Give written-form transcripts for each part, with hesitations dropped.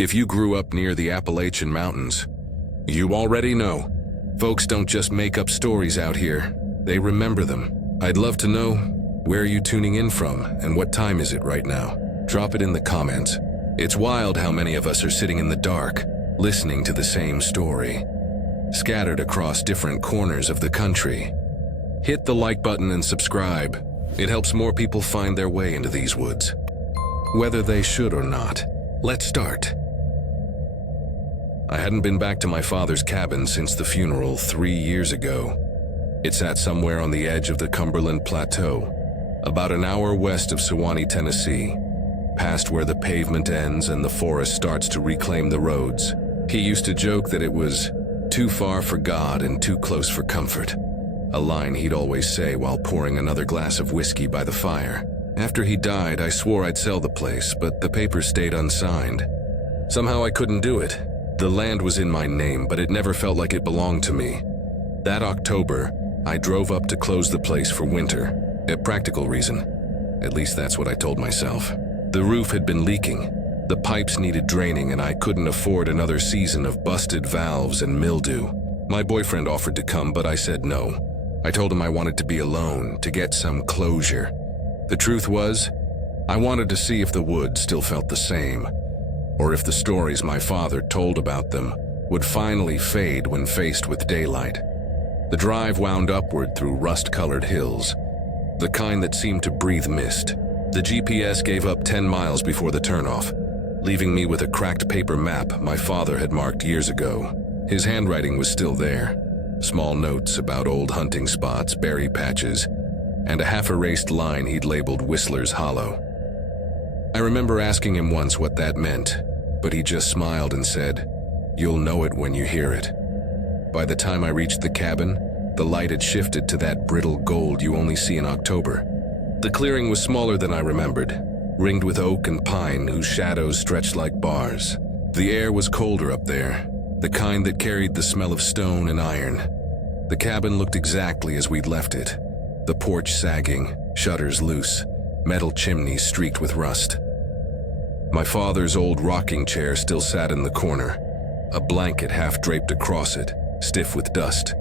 If you grew up near the Appalachian Mountains, you already know. Folks don't just make up stories out here, they remember them. I'd love to know, where are you tuning in from and what time is it right now? Drop it in the comments. It's wild how many of us are sitting in the dark, listening to the same story, scattered across different corners of the country. Hit the like button and subscribe. It helps more people find their way into these woods. Whether they should or not, let's start. I hadn't been back to my father's cabin since the funeral 3 years ago. It sat somewhere on the edge of the Cumberland Plateau, about an hour west of Sewanee, Tennessee, past where the pavement ends and the forest starts to reclaim the roads. He used to joke that it was too far for God and too close for comfort, a line he'd always say while pouring another glass of whiskey by the fire. After he died, I swore I'd sell the place, but the papers stayed unsigned. Somehow I couldn't do it. The land was in my name, but it never felt like it belonged to me. That October, I drove up to close the place for winter. A practical reason. At least that's what I told myself. The roof had been leaking. The pipes needed draining, and I couldn't afford another season of busted valves and mildew. My boyfriend offered to come, but I said no. I told him I wanted to be alone, to get some closure. The truth was, I wanted to see if the woods still felt the same, or if the stories my father told about them would finally fade when faced with daylight. The drive wound upward through rust-colored hills, the kind that seemed to breathe mist. The GPS gave up 10 miles before the turnoff, leaving me with a cracked paper map my father had marked years ago. His handwriting was still there, small notes about old hunting spots, berry patches, and a half-erased line he'd labeled Whistler's Hollow. I remember asking him once what that meant, but he just smiled and said, "You'll know it when you hear it." By the time I reached the cabin, the light had shifted to that brittle gold you only see in October. The clearing was smaller than I remembered, ringed with oak and pine whose shadows stretched like bars. The air was colder up there, the kind that carried the smell of stone and iron. The cabin looked exactly as we'd left it, the porch sagging, shutters loose, metal chimneys streaked with rust. My father's old rocking chair still sat in the corner, a blanket half draped across it, stiff with dust.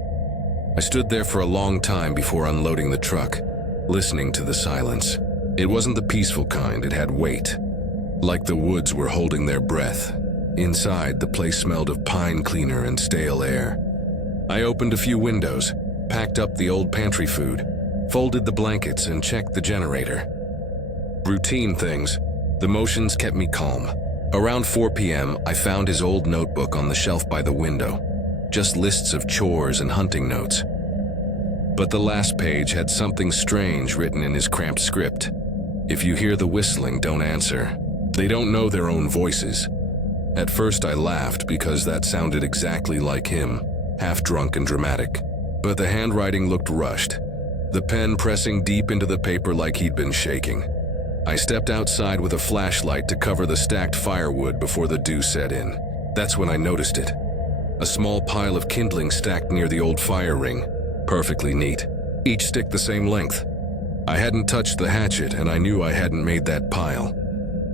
I stood there for a long time before unloading the truck, listening to the silence. It wasn't the peaceful kind, it had weight, like the woods were holding their breath. Inside, the place smelled of pine cleaner and stale air. I opened a few windows, packed up the old pantry food, folded the blankets, and checked the generator. Routine things. The motions kept me calm. Around 4 p.m., I found his old notebook on the shelf by the window. Just lists of chores and hunting notes. But the last page had something strange written in his cramped script. If you hear the whistling, don't answer. They don't know their own voices. At first I laughed because that sounded exactly like him, half drunk and dramatic. But the handwriting looked rushed, the pen pressing deep into the paper like he'd been shaking. I stepped outside with a flashlight to cover the stacked firewood before the dew set in. That's when I noticed it. A small pile of kindling stacked near the old fire ring, perfectly neat, each stick the same length. I hadn't touched the hatchet, and I knew I hadn't made that pile.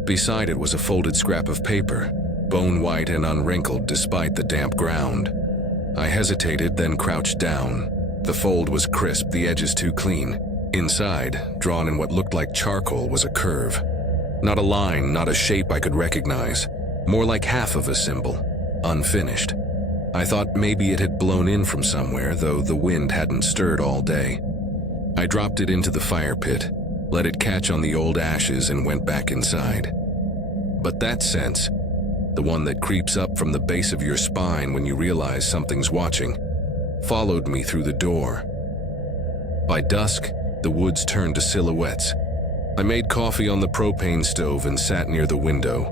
Beside it was a folded scrap of paper, bone white and unwrinkled despite the damp ground. I hesitated, then crouched down. The fold was crisp, the edges too clean. Inside, drawn in what looked like charcoal, was a curve. Not a line, not a shape I could recognize. More like half of a symbol, unfinished. I thought maybe it had blown in from somewhere, though the wind hadn't stirred all day. I dropped it into the fire pit, let it catch on the old ashes, and went back inside. But that sense, the one that creeps up from the base of your spine when you realize something's watching, followed me through the door. By dusk, the woods turned to silhouettes. I made coffee on the propane stove and sat near the window,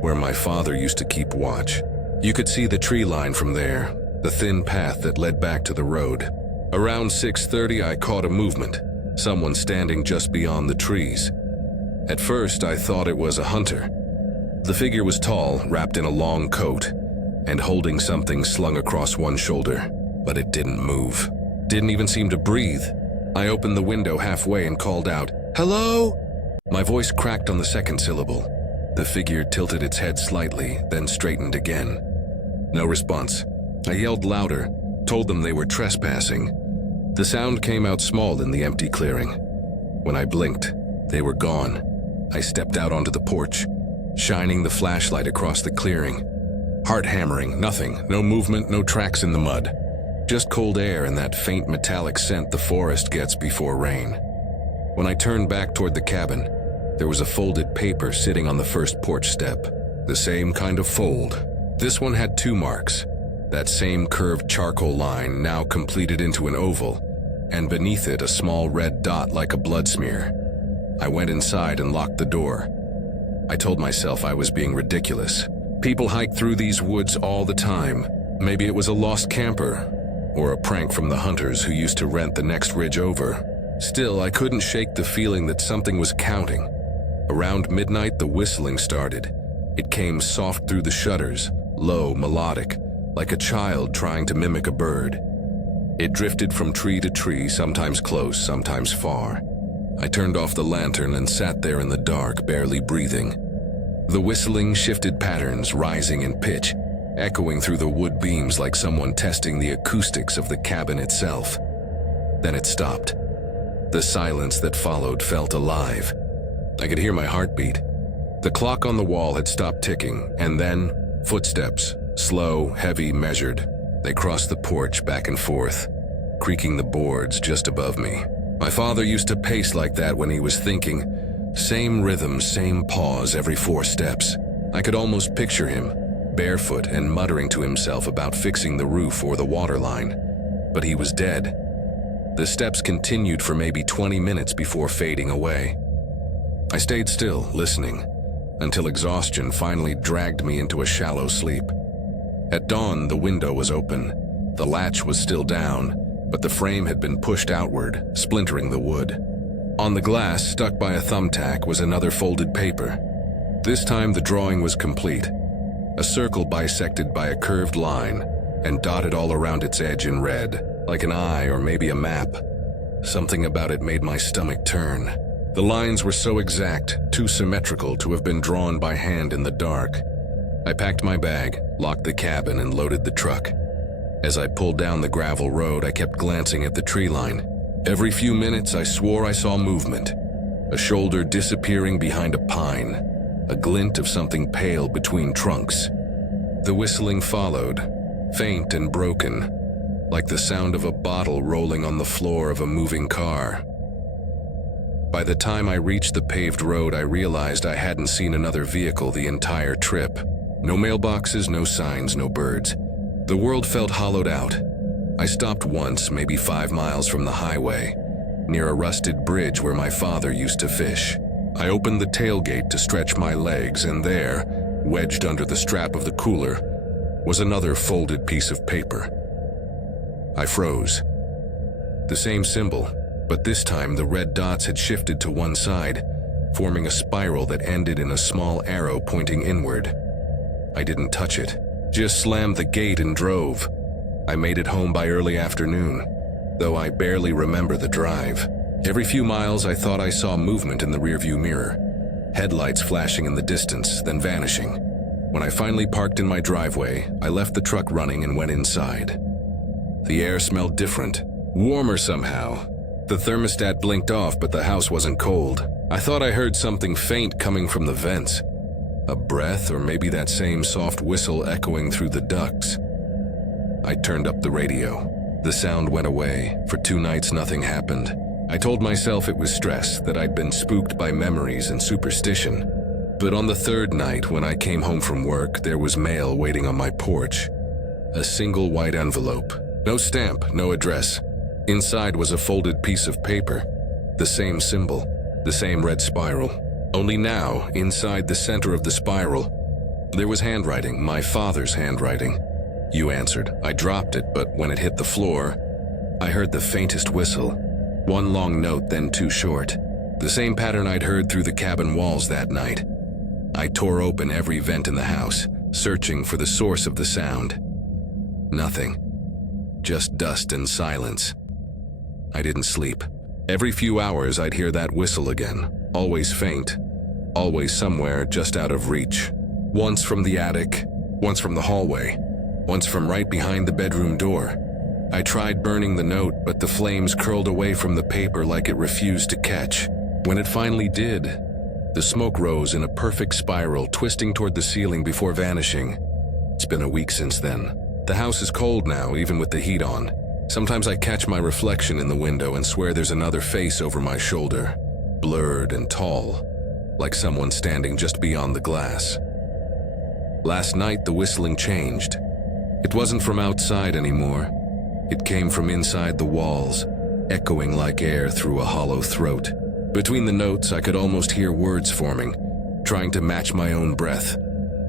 where my father used to keep watch. You could see the tree line from there, the thin path that led back to the road. Around 6:30, I caught a movement, someone standing just beyond the trees. At first, I thought it was a hunter. The figure was tall, wrapped in a long coat, and holding something slung across one shoulder, but it didn't move. Didn't even seem to breathe. I opened the window halfway and called out, "Hello?" My voice cracked on the second syllable. The figure tilted its head slightly, then straightened again. No response. I yelled louder, told them they were trespassing. The sound came out small in the empty clearing. When I blinked, they were gone. I stepped out onto the porch, shining the flashlight across the clearing. Heart hammering, nothing, no movement, no tracks in the mud. Just cold air and that faint metallic scent the forest gets before rain. When I turned back toward the cabin, there was a folded paper sitting on the first porch step. The same kind of fold. This one had 2 marks. That same curved charcoal line now completed into an oval, and beneath it a small red dot like a blood smear. I went inside and locked the door. I told myself I was being ridiculous. People hike through these woods all the time. Maybe it was a lost camper, or a prank from the hunters who used to rent the next ridge over. Still, I couldn't shake the feeling that something was counting. Around midnight, the whistling started. It came soft through the shutters, low, melodic, like a child trying to mimic a bird. It drifted from tree to tree, sometimes close, sometimes far. I turned off the lantern and sat there in the dark, barely breathing. The whistling shifted patterns, rising in pitch, echoing through the wood beams like someone testing the acoustics of the cabin itself. Then it stopped. The silence that followed felt alive. I could hear my heartbeat. The clock on the wall had stopped ticking, and then, footsteps, slow, heavy, measured. They crossed the porch back and forth, creaking the boards just above me. My father used to pace like that when he was thinking. Same rhythm, same pause every 4 steps. I could almost picture him, barefoot and muttering to himself about fixing the roof or the water line. But he was dead. The steps continued for maybe 20 minutes before fading away. I stayed still, listening, until exhaustion finally dragged me into a shallow sleep. At dawn, the window was open. The latch was still down, but the frame had been pushed outward, splintering the wood. On the glass, stuck by a thumbtack, was another folded paper. This time the drawing was complete. A circle bisected by a curved line and dotted all around its edge in red, like an eye or maybe a map. Something about it made my stomach turn. The lines were so exact, too symmetrical to have been drawn by hand in the dark. I packed my bag, locked the cabin, and loaded the truck. As I pulled down the gravel road, I kept glancing at the tree line. Every few minutes, I swore I saw movement. A shoulder disappearing behind a pine, a glint of something pale between trunks. The whistling followed, faint and broken, like the sound of a bottle rolling on the floor of a moving car. By the time I reached the paved road, I realized I hadn't seen another vehicle the entire trip. No mailboxes, no signs, no birds. The world felt hollowed out. I stopped once, maybe 5 miles from the highway, near a rusted bridge where my father used to fish. I opened the tailgate to stretch my legs, and there, wedged under the strap of the cooler, was another folded piece of paper. I froze. The same symbol, but this time the red dots had shifted to one side, forming a spiral that ended in a small arrow pointing inward. I didn't touch it, just slammed the gate and drove. I made it home by early afternoon, though I barely remember the drive. Every few miles I thought I saw movement in the rearview mirror, headlights flashing in the distance, then vanishing. When I finally parked in my driveway, I left the truck running and went inside. The air smelled different, warmer somehow. The thermostat blinked off, but the house wasn't cold. I thought I heard something faint coming from the vents. A breath, or maybe that same soft whistle echoing through the ducts. I turned up the radio. The sound went away. For 2 nights, nothing happened. I told myself it was stress, that I'd been spooked by memories and superstition. But on the 3rd night, when I came home from work, there was mail waiting on my porch. A single white envelope. No stamp, no address. Inside was a folded piece of paper. The same symbol, the same red spiral. Only now, inside the center of the spiral, there was handwriting, my father's handwriting. You answered. I dropped it, but when it hit the floor, I heard the faintest whistle. One long note, then 2 short. The same pattern I'd heard through the cabin walls that night. I tore open every vent in the house, searching for the source of the sound. Nothing. Just dust and silence. I didn't sleep. Every few hours I'd hear that whistle again, always faint. always somewhere just out of reach. Once from the attic, once from the hallway, once from right behind the bedroom door. I tried burning the note, but the flames curled away from the paper like it refused to catch. When it finally did, the smoke rose in a perfect spiral, twisting toward the ceiling before vanishing. It's been a week since then. The house is cold now, even with the heat on. Sometimes I catch my reflection in the window and swear there's another face over my shoulder, blurred and tall, like someone standing just beyond the glass. Last night, the whistling changed. It wasn't from outside anymore. It came from inside the walls, echoing like air through a hollow throat. Between the notes, I could almost hear words forming, trying to match my own breath.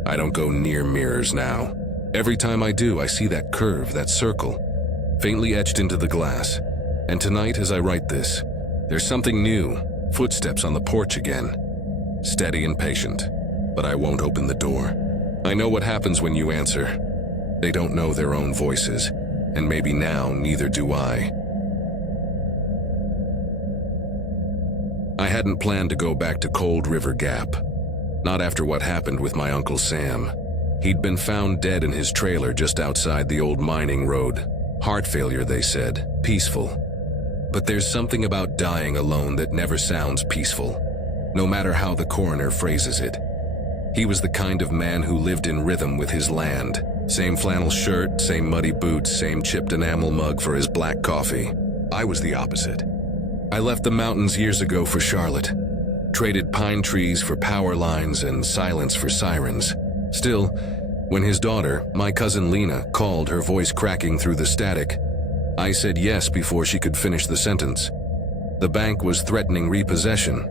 I don't go near mirrors now. Every time I do, I see that curve, that circle, faintly etched into the glass. And tonight, as I write this, there's something new, footsteps on the porch again. Steady and patient, but I won't open the door. I know what happens when you answer. They don't know their own voices, and maybe now neither do I. I hadn't planned to go back to Cold River Gap. Not after what happened with my Uncle Sam. He'd been found dead in his trailer just outside the old mining road. Heart failure, they said. Peaceful. But there's something about dying alone that never sounds peaceful, no matter how the coroner phrases it. He was the kind of man who lived in rhythm with his land. Same flannel shirt, same muddy boots, same chipped enamel mug for his black coffee. I was the opposite. I left the mountains years ago for Charlotte. Traded pine trees for power lines and silence for sirens. Still, when his daughter, my cousin Lena, called, her voice cracking through the static, I said yes before she could finish the sentence. The bank was threatening repossession.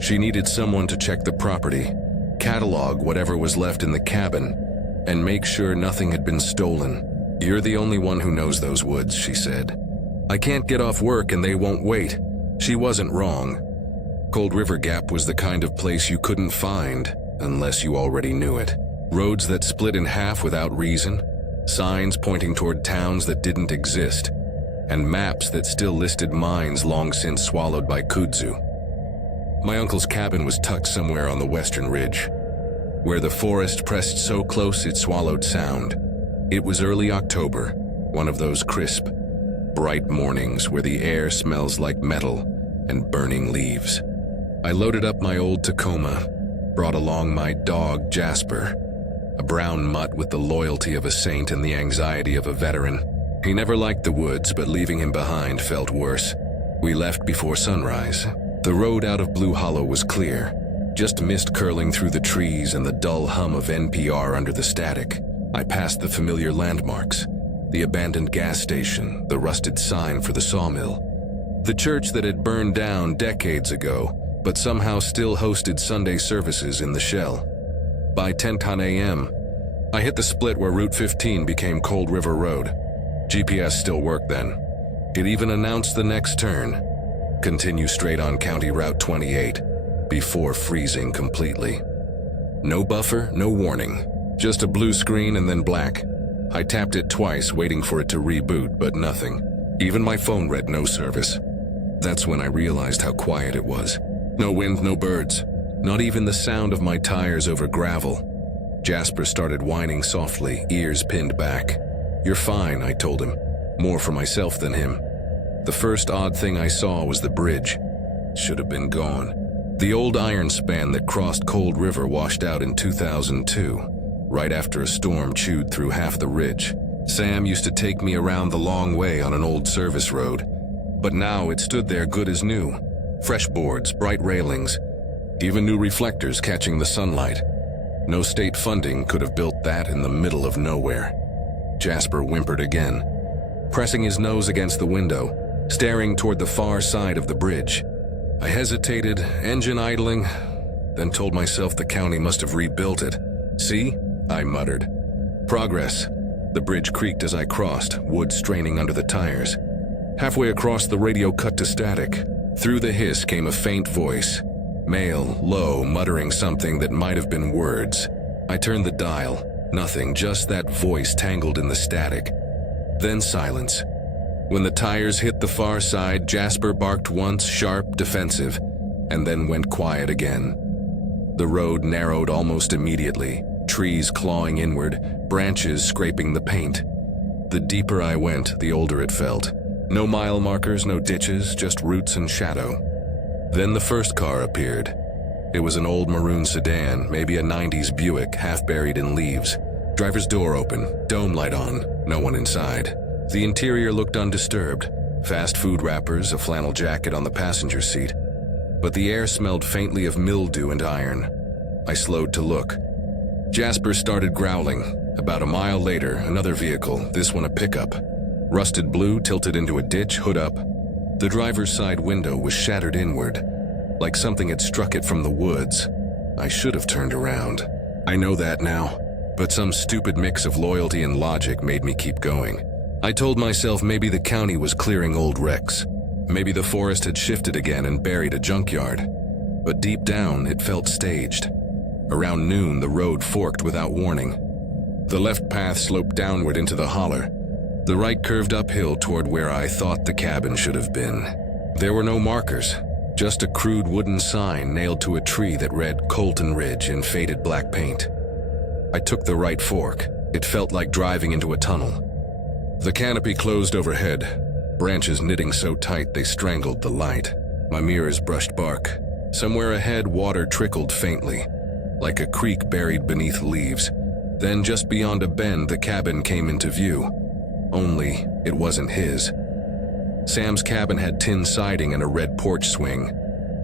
She needed someone to check the property, catalog whatever was left in the cabin, and make sure nothing had been stolen. You're the only one who knows those woods, she said. I can't get off work and they won't wait. She wasn't wrong. Cold River Gap was the kind of place you couldn't find unless you already knew it. Roads that split in half without reason, signs pointing toward towns that didn't exist, and maps that still listed mines long since swallowed by kudzu. My uncle's cabin was tucked somewhere on the western ridge, where the forest pressed so close it swallowed sound. It was early October, one of those crisp, bright mornings where the air smells like metal and burning leaves. I loaded up my old Tacoma, brought along my dog Jasper, a brown mutt with the loyalty of a saint and the anxiety of a veteran. He never liked the woods, but leaving him behind felt worse. We left before sunrise. The road out of Blue Hollow was clear, just mist curling through the trees and the dull hum of NPR under the static. I passed the familiar landmarks, the abandoned gas station, the rusted sign for the sawmill, the church that had burned down decades ago, but somehow still hosted Sunday services in the shell. By 10:10 a.m., I hit the split where Route 15 became Cold River Road. GPS still worked then. It even announced the next turn. Continue straight on County Route 28, before freezing completely. No buffer, no warning. Just a blue screen and then black. I tapped it twice, waiting for it to reboot, but nothing. Even my phone read no service. That's when I realized how quiet it was. No wind, no birds. Not even the sound of my tires over gravel. Jasper started whining softly, ears pinned back. You're fine, I told him, more for myself than him. The first odd thing I saw was the bridge. Should have been gone. The old iron span that crossed Cold River washed out in 2002, right after a storm chewed through half the ridge. Sam used to take me around the long way on an old service road, but now it stood there good as new. Fresh boards, bright railings, even new reflectors catching the sunlight. No state funding could have built that in the middle of nowhere. Jasper whimpered again, pressing his nose against the window, staring toward the far side of the bridge. I hesitated, engine idling, then told myself the county must have rebuilt it. See? I muttered. Progress. The bridge creaked as I crossed, wood straining under the tires. Halfway across, the radio cut to static. Through the hiss came a faint voice, male, low, muttering something that might have been words. I turned the dial. Nothing, just that voice tangled in the static. Then silence. When the tires hit the far side, Jasper barked once, sharp, defensive, and then went quiet again. The road narrowed almost immediately, trees clawing inward, branches scraping the paint. The deeper I went, the older it felt. No mile markers, no ditches, just roots and shadow. Then the first car appeared. It was an old maroon sedan, maybe a 90s Buick, half buried in leaves. Driver's door open, dome light on, no one inside. The interior looked undisturbed. Fast food wrappers, a flannel jacket on the passenger seat. But the air smelled faintly of mildew and iron. I slowed to look. Jasper started growling. About a mile later, another vehicle, this one a pickup. Rusted blue, tilted into a ditch, hood up. The driver's side window was shattered inward, like something had struck it from the woods. I should have turned around. I know that now, but some stupid mix of loyalty and logic made me keep going. I told myself maybe the county was clearing old wrecks. Maybe the forest had shifted again and buried a junkyard. But deep down, it felt staged. Around noon, the road forked without warning. The left path sloped downward into the holler. The right curved uphill toward where I thought the cabin should have been. There were no markers, just a crude wooden sign nailed to a tree that read Colton Ridge in faded black paint. I took the right fork. It felt like driving into a tunnel. The canopy closed overhead, branches knitting so tight they strangled the light. My mirrors brushed bark. Somewhere ahead, water trickled faintly, like a creek buried beneath leaves. Then just beyond a bend, the cabin came into view. Only, it wasn't his. Sam's cabin had tin siding and a red porch swing.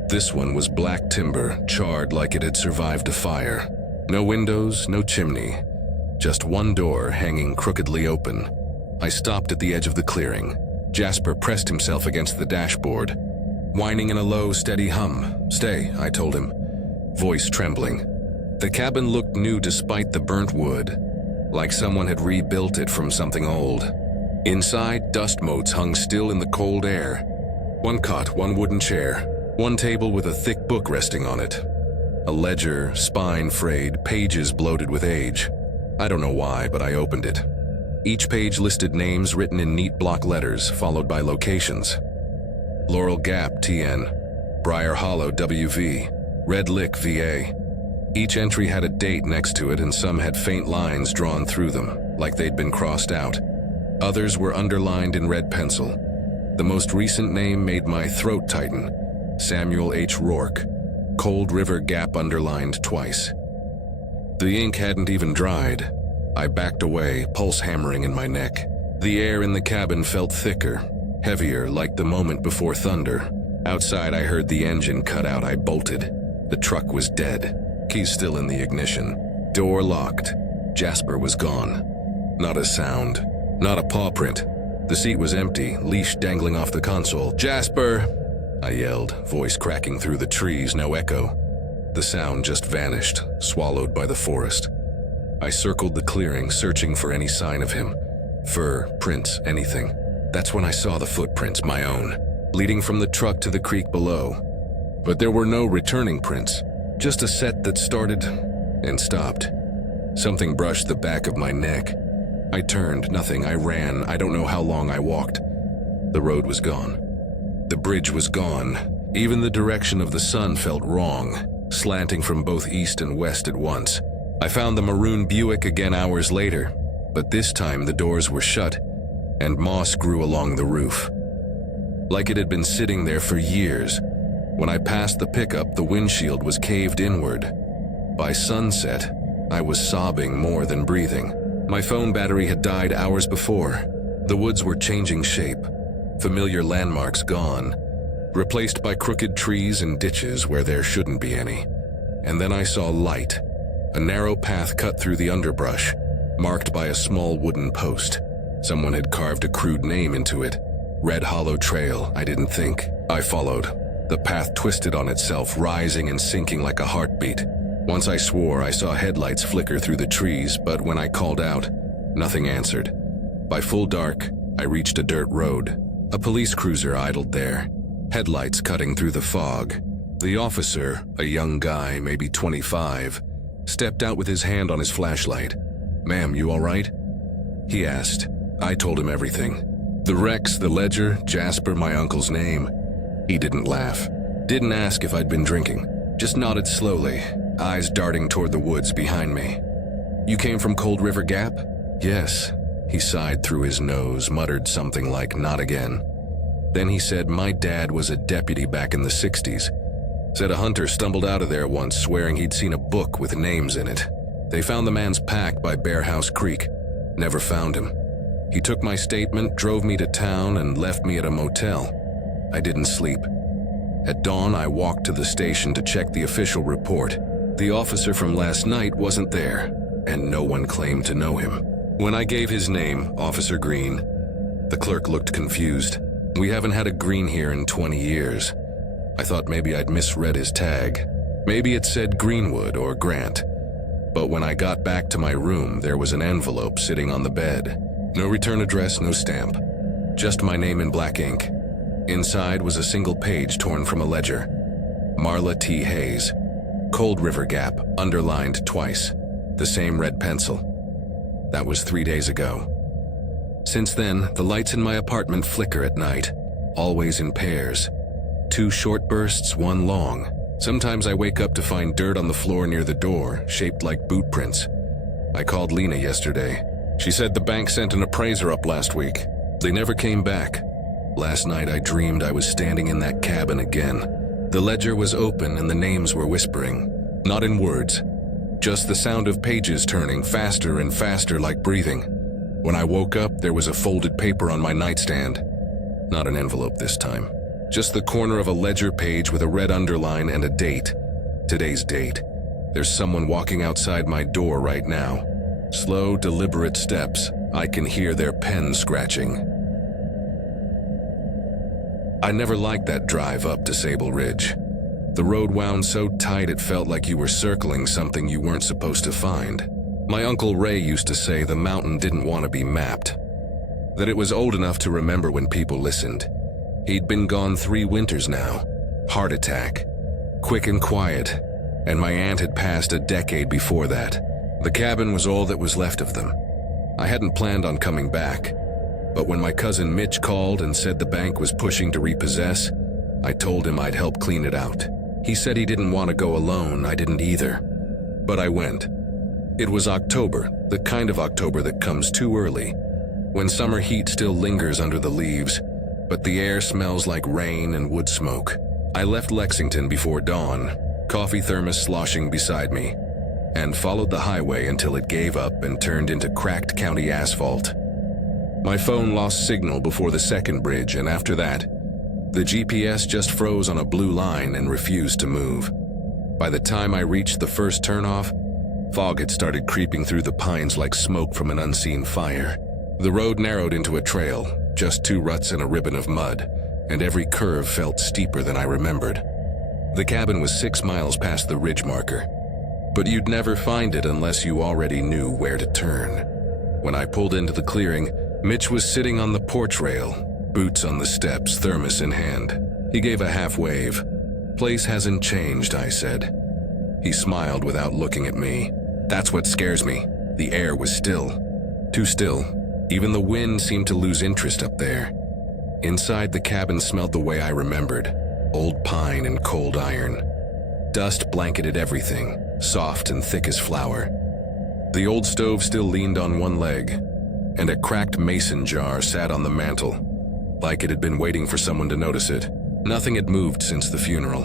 This one was black timber, charred like it had survived a fire. No windows, no chimney. Just one door hanging crookedly open. I stopped at the edge of the clearing. Jasper pressed himself against the dashboard, whining in a low, steady hum. "Stay," I told him, voice trembling. The cabin looked new despite the burnt wood, like someone had rebuilt it from something old. Inside, dust motes hung still in the cold air. One cot, one wooden chair, one table with a thick book resting on it. A ledger, spine frayed, pages bloated with age. I don't know why, but I opened it. Each page listed names written in neat block letters, followed by locations. Laurel Gap, TN. Briar Hollow, WV. Red Lick, VA. Each entry had a date next to it, and some had faint lines drawn through them, like they'd been crossed out. Others were underlined in red pencil. The most recent name made my throat tighten. Samuel H. Rourke. Cold River Gap underlined twice. The ink hadn't even dried. I backed away, pulse hammering in my neck. The air in the cabin felt thicker, heavier, like the moment before thunder. Outside, I heard the engine cut out. I bolted. The truck was dead. Keys still in the ignition. Door locked. Jasper was gone. Not a sound. Not a paw print. The seat was empty, leash dangling off the console. "Jasper!" I yelled, voice cracking through the trees, no echo. The sound just vanished, swallowed by the forest. I circled the clearing, searching for any sign of him. Fur, prints, anything. That's when I saw the footprints, my own, leading from the truck to the creek below. But there were no returning prints, just a set that started and stopped. Something brushed the back of my neck. I turned, nothing. I ran. I don't know how long I walked. The road was gone. The bridge was gone. Even the direction of the sun felt wrong, slanting from both east and west at once. I found the maroon Buick again hours later, but this time the doors were shut, and moss grew along the roof. Like it had been sitting there for years. When I passed the pickup, the windshield was caved inward. By sunset, I was sobbing more than breathing. My phone battery had died hours before. The woods were changing shape. Familiar landmarks gone, replaced by crooked trees and ditches where there shouldn't be any. And then I saw light. A narrow path cut through the underbrush, marked by a small wooden post. Someone had carved a crude name into it. Red Hollow Trail, I didn't think. I followed. The path twisted on itself, rising and sinking like a heartbeat. Once I swore I saw headlights flicker through the trees, but when I called out, nothing answered. By full dark, I reached a dirt road. A police cruiser idled there, headlights cutting through the fog. The officer, a young guy, maybe 25, stepped out with his hand on his flashlight. "Ma'am, you all right?" he asked. I told him everything. The wrecks, the ledger, Jasper, my uncle's name. He didn't laugh. Didn't ask if I'd been drinking. Just nodded slowly. eyes darting toward the woods behind me. "You came from Cold River Gap?" "Yes." He sighed through his nose, muttered something like, "Not again." Then he said, "My dad was a deputy back in the 60s. Said a hunter stumbled out of there once swearing he'd seen a book with names in it. They found the man's pack by Bear House Creek. Never found him. He took my statement, drove me to town, and left me at a motel. I didn't sleep. At dawn, I walked to the station to check the official report. The officer from last night wasn't there, and no one claimed to know him. When I gave his name, Officer Green, the clerk looked confused. We haven't had a Green here in 20 years. I thought maybe I'd misread his tag. Maybe it said Greenwood or Grant. But when I got back to my room, there was an envelope sitting on the bed. No return address, no stamp. Just my name in black ink. Inside was a single page torn from a ledger. Marla T. Hayes. Cold River Gap, underlined twice. The same red pencil. That was 3 days ago. Since then, the lights in my apartment flicker at night, always in pairs. 2 short bursts, 1 long. Sometimes I wake up to find dirt on the floor near the door, shaped like boot prints. I called Lena yesterday. She said the bank sent an appraiser up last week. They never came back. Last night I dreamed I was standing in that cabin again. The ledger was open and the names were whispering. Not in words, just the sound of pages turning faster and faster like breathing. When I woke up, there was a folded paper on my nightstand. Not an envelope this time. Just the corner of a ledger page with a red underline and a date. Today's date. There's someone walking outside my door right now. Slow, deliberate steps. I can hear their pen scratching. I never liked that drive up to Sable Ridge. The road wound so tight it felt like you were circling something you weren't supposed to find. My Uncle Ray used to say the mountain didn't want to be mapped. That it was old enough to remember when people listened. He'd been gone 3 winters now. Heart attack. Quick and quiet. And my aunt had passed a decade before that. The cabin was all that was left of them. I hadn't planned on coming back. But when my cousin Mitch called and said the bank was pushing to repossess, I told him I'd help clean it out. He said he didn't want to go alone. I didn't either. But I went. It was October, the kind of October that comes too early, when summer heat still lingers under the leaves, but the air smells like rain and wood smoke. I left Lexington before dawn, coffee thermos sloshing beside me, and followed the highway until it gave up and turned into cracked county asphalt. My phone lost signal before the second bridge, and after that, the GPS just froze on a blue line and refused to move. By the time I reached the first turnoff, fog had started creeping through the pines like smoke from an unseen fire. The road narrowed into a trail, just 2 ruts and a ribbon of mud, and every curve felt steeper than I remembered. The cabin was 6 miles past the ridge marker, but you'd never find it unless you already knew where to turn. When I pulled into the clearing, Mitch was sitting on the porch rail, boots on the steps, thermos in hand. He gave a half wave. "Place hasn't changed," I said. He smiled without looking at me. "That's what scares me." The air was still. Too still. Even the wind seemed to lose interest up there. Inside, the cabin smelled the way I remembered. Old pine and cold iron. Dust blanketed everything, soft and thick as flour. The old stove still leaned on one leg, and a cracked mason jar sat on the mantel, like it had been waiting for someone to notice it. Nothing had moved since the funeral.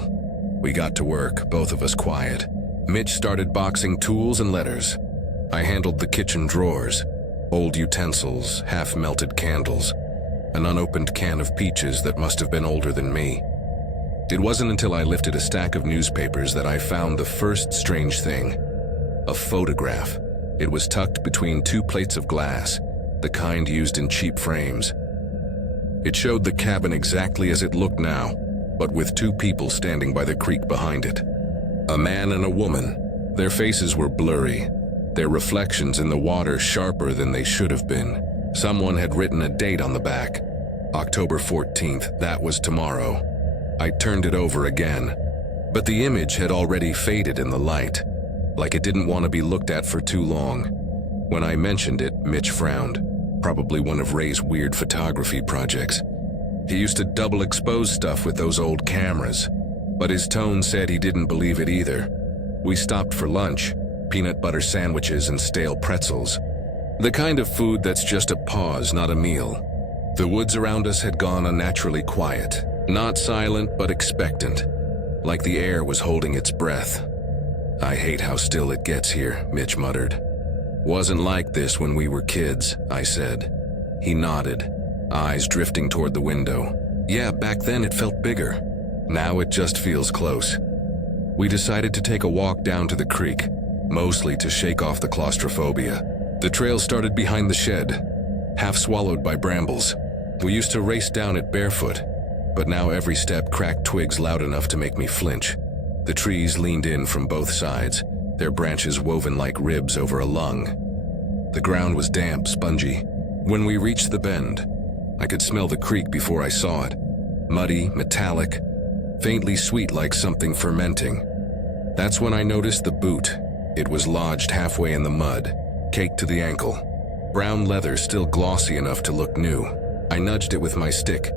We got to work, both of us quiet. Mitch started boxing tools and letters. I handled the kitchen drawers, old utensils, half-melted candles, an unopened can of peaches that must have been older than me. It wasn't until I lifted a stack of newspapers that I found the first strange thing. A photograph. It was tucked between 2 plates of glass, the kind used in cheap frames. It showed the cabin exactly as it looked now, but with 2 people standing by the creek behind it. A man and a woman. Their faces were blurry, their reflections in the water sharper than they should have been. Someone had written a date on the back. October 14th, that was tomorrow. I turned it over again, but the image had already faded in the light, like it didn't want to be looked at for too long. When I mentioned it, Mitch frowned. Probably one of Ray's weird photography projects. He used to double expose stuff with those old cameras, but his tone said he didn't believe it either. We stopped for lunch, peanut butter sandwiches and stale pretzels. The kind of food that's just a pause, not a meal. The woods around us had gone unnaturally quiet, not silent but expectant, like the air was holding its breath. "I hate how still it gets here," Mitch muttered. "Wasn't like this when we were kids," I said. He nodded, eyes drifting toward the window. "Yeah, back then it felt bigger. Now it just feels close." We decided to take a walk down to the creek, mostly to shake off the claustrophobia. The trail started behind the shed, half swallowed by brambles. We used to race down it barefoot, but now every step cracked twigs loud enough to make me flinch. The trees leaned in from both sides, their branches woven like ribs over a lung. The ground was damp, spongy. When we reached the bend, I could smell the creek before I saw it. Muddy, metallic, faintly sweet like something fermenting. That's when I noticed the boot. It was lodged halfway in the mud, caked to the ankle. Brown leather still glossy enough to look new. I nudged it with my stick.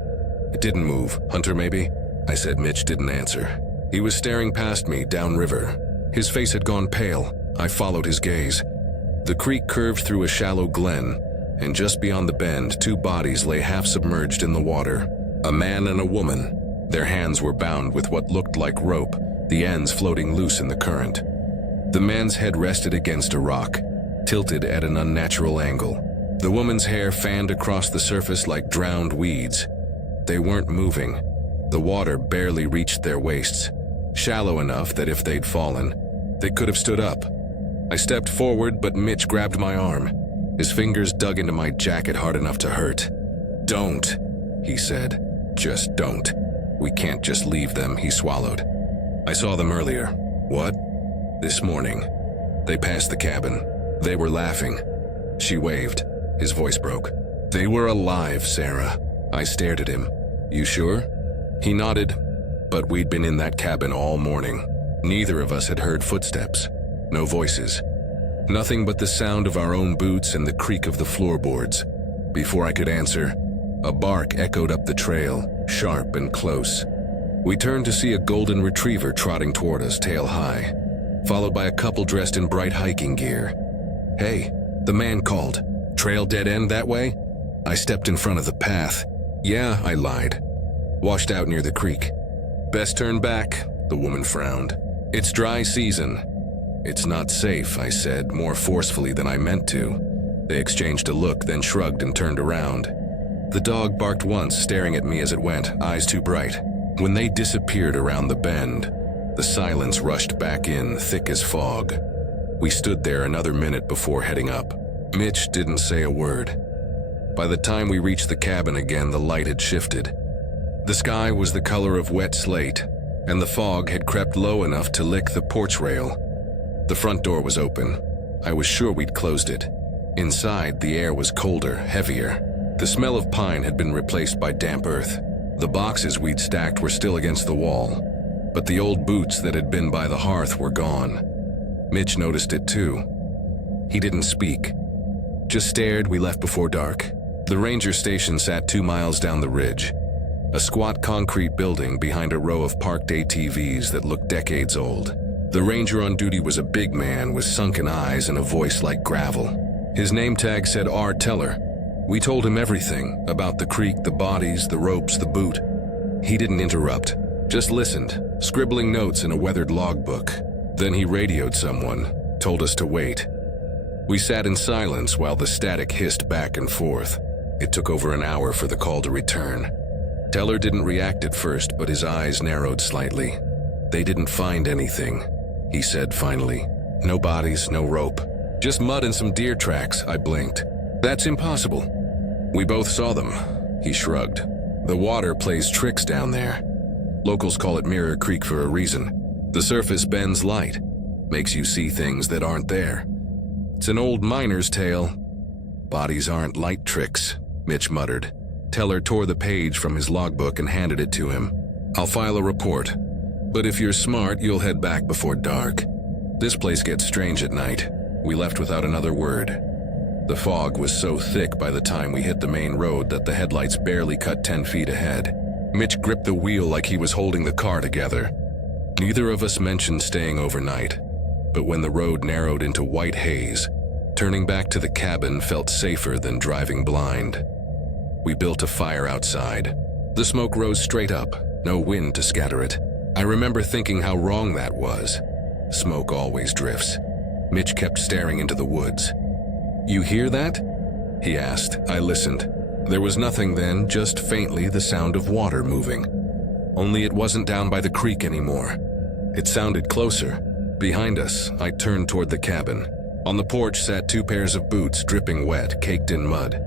It didn't move. "Hunter, maybe?" I said. Mitch didn't answer. He was staring past me, downriver. His face had gone pale. I followed his gaze. The creek curved through a shallow glen, and just beyond the bend, two bodies lay half submerged in the water. A man and a woman. Their hands were bound with what looked like rope, the ends floating loose in the current. The man's head rested against a rock, tilted at an unnatural angle. The woman's hair fanned across the surface like drowned weeds. They weren't moving. The water barely reached their waists, shallow enough that if they'd fallen, they could have stood up. I stepped forward, but Mitch grabbed my arm. His fingers dug into my jacket hard enough to hurt. "Don't," he said. "Just don't. We can't just leave them," he swallowed. "I saw them earlier." "What?" "This morning. They passed the cabin. They were laughing." She waved. His voice broke. "They were alive, Sarah." I stared at him. "You sure?" He nodded. But we'd been in that cabin all morning. Neither of us had heard footsteps. No voices. Nothing but the sound of our own boots and the creak of the floorboards. Before I could answer, a bark echoed up the trail, sharp and close. We turned to see a golden retriever trotting toward us, tail high, followed by a couple dressed in bright hiking gear. "Hey," the man called. "Trail dead end that way?" I stepped in front of the path. "Yeah," I lied. "Washed out near the creek." "Best turn back," the woman frowned. "It's dry season." "It's not safe," I said, more forcefully than I meant to. They exchanged a look, then shrugged and turned around. The dog barked once, staring at me as it went, eyes too bright. When they disappeared around the bend, the silence rushed back in, thick as fog. We stood there another minute before heading up. Mitch didn't say a word. By the time we reached the cabin again, the light had shifted. The sky was the color of wet slate, and the fog had crept low enough to lick the porch rail. The front door was open. I was sure we'd closed it. Inside, the air was colder, heavier. The smell of pine had been replaced by damp earth. The boxes we'd stacked were still against the wall, but the old boots that had been by the hearth were gone. Mitch noticed it too. He didn't speak. Just stared. We left before dark. The ranger station sat 2 miles down the ridge. A squat concrete building behind a row of parked ATVs that looked decades old. The ranger on duty was a big man with sunken eyes and a voice like gravel. His name tag said R. Teller. We told him everything, about the creek, the bodies, the ropes, the boot. He didn't interrupt, just listened, scribbling notes in a weathered logbook. Then he radioed someone, told us to wait. We sat in silence while the static hissed back and forth. It took over an hour for the call to return. Teller didn't react at first, but his eyes narrowed slightly. "They didn't find anything," he said finally. "No bodies, no rope. Just mud and some deer tracks," I blinked. "That's impossible." "We both saw them," he shrugged. "The water plays tricks down there. Locals call it Mirror Creek for a reason. The surface bends light, makes you see things that aren't there. It's an old miner's tale." "Bodies aren't light tricks," Mitch muttered. Teller tore the page from his logbook and handed it to him. "I'll file a report, but if you're smart, you'll head back before dark. This place gets strange at night." We left without another word. The fog was so thick by the time we hit the main road that the headlights barely cut 10 feet ahead. Mitch gripped the wheel like he was holding the car together. Neither of us mentioned staying overnight. but when the road narrowed into white haze, turning back to the cabin felt safer than driving blind. We built a fire outside. The smoke rose straight up, no wind to scatter it. I remember thinking how wrong that was. Smoke always drifts. Mitch kept staring into the woods. "You hear that?" he asked. I listened. There was nothing then, just faintly the sound of water moving. Only it wasn't down by the creek anymore. It sounded closer. Behind us, I turned toward the cabin. On the porch sat 2 pairs of boots, dripping wet, caked in mud.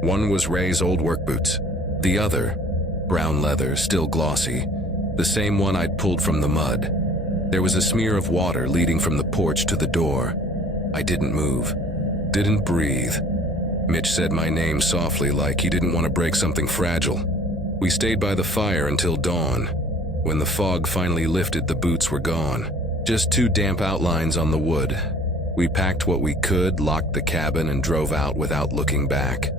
One was Ray's old work boots. The other, brown leather, still glossy, the same one I'd pulled from the mud. There was a smear of water leading from the porch to the door. I didn't move, didn't breathe. Mitch said my name softly, like he didn't want to break something fragile. We stayed by the fire until dawn. When the fog finally lifted, the boots were gone. Just 2 damp outlines on the wood. We packed what we could, locked the cabin, and drove out without looking back.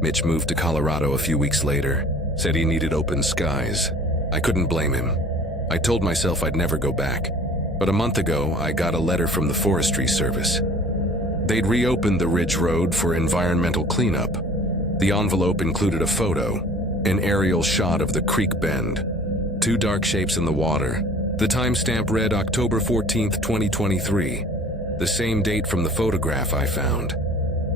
Mitch moved to Colorado a few weeks later, said he needed open skies. I couldn't blame him. I told myself I'd never go back. But a month ago, I got a letter from the Forestry Service. They'd reopened the Ridge Road for environmental cleanup. The envelope included a photo, an aerial shot of the creek bend, 2 dark shapes in the water. The timestamp read October 14th, 2023, the same date from the photograph I found.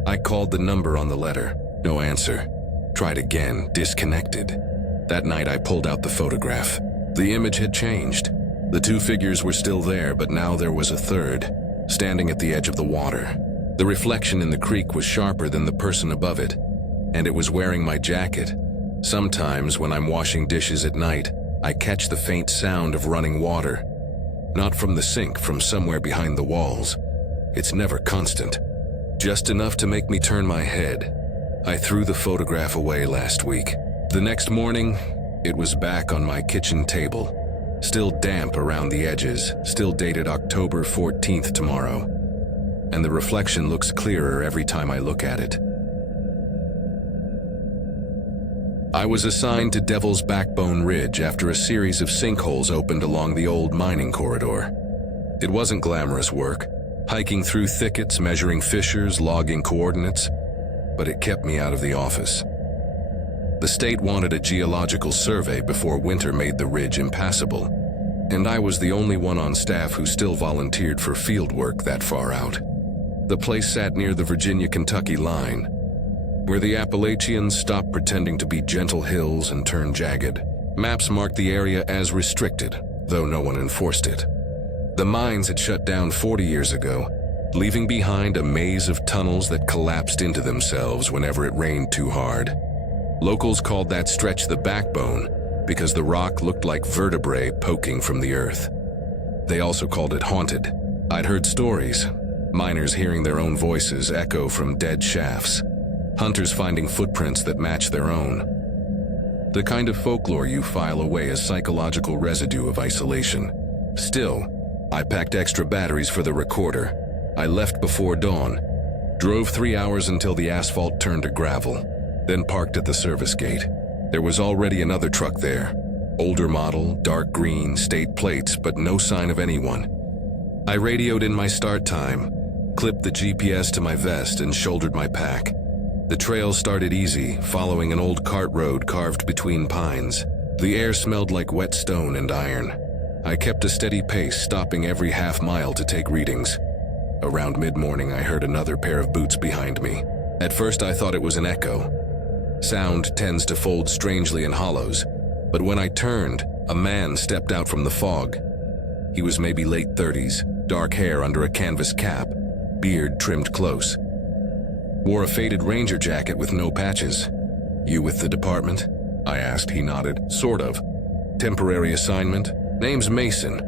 I called the number on the letter. No answer. Tried again, disconnected. That night I pulled out the photograph. The image had changed. The 2 figures were still there, but now there was a third, standing at the edge of the water. The reflection in the creek was sharper than the person above it, and it was wearing my jacket. Sometimes when I'm washing dishes at night, I catch the faint sound of running water. Not from the sink, from somewhere behind the walls. It's never constant. Just enough to make me turn my head. I threw the photograph away last week. The next morning, it was back on my kitchen table. Still damp around the edges, still dated October 14th tomorrow. And the reflection looks clearer every time I look at it. I was assigned to Devil's Backbone Ridge after a series of sinkholes opened along the old mining corridor. It wasn't glamorous work, hiking through thickets, measuring fissures, logging coordinates, but it kept me out of the office. The state wanted a geological survey before winter made the ridge impassable, and I was the only one on staff who still volunteered for field work that far out. The place sat near the Virginia-Kentucky line, where the Appalachians stopped pretending to be gentle hills and turned jagged. Maps marked the area as restricted, though no one enforced it. The mines had shut down 40 years ago, leaving behind a maze of tunnels that collapsed into themselves whenever it rained too hard. Locals called that stretch the backbone because the rock looked like vertebrae poking from the earth. They also called it haunted. I'd heard stories, miners hearing their own voices echo from dead shafts, hunters finding footprints that match their own. The kind of folklore you file away as psychological residue of isolation. Still, I packed extra batteries for the recorder. I left before dawn, drove 3 hours until the asphalt turned to gravel, then parked at the service gate. There was already another truck there. Older model, dark green, state plates, but no sign of anyone. I radioed in my start time, clipped the GPS to my vest, and shouldered my pack. The trail started easy, following an old cart road carved between pines. The air smelled like wet stone and iron. I kept a steady pace, stopping every half mile to take readings. Around mid-morning, I heard another pair of boots behind me. At first, I thought it was an echo. Sound tends to fold strangely in hollows, but when I turned, a man stepped out from the fog. He was maybe late 30s, dark hair under a canvas cap, beard trimmed close. Wore a faded ranger jacket with no patches. "You with the department?" I asked. He nodded. "Sort of. Temporary assignment. Name's Mason."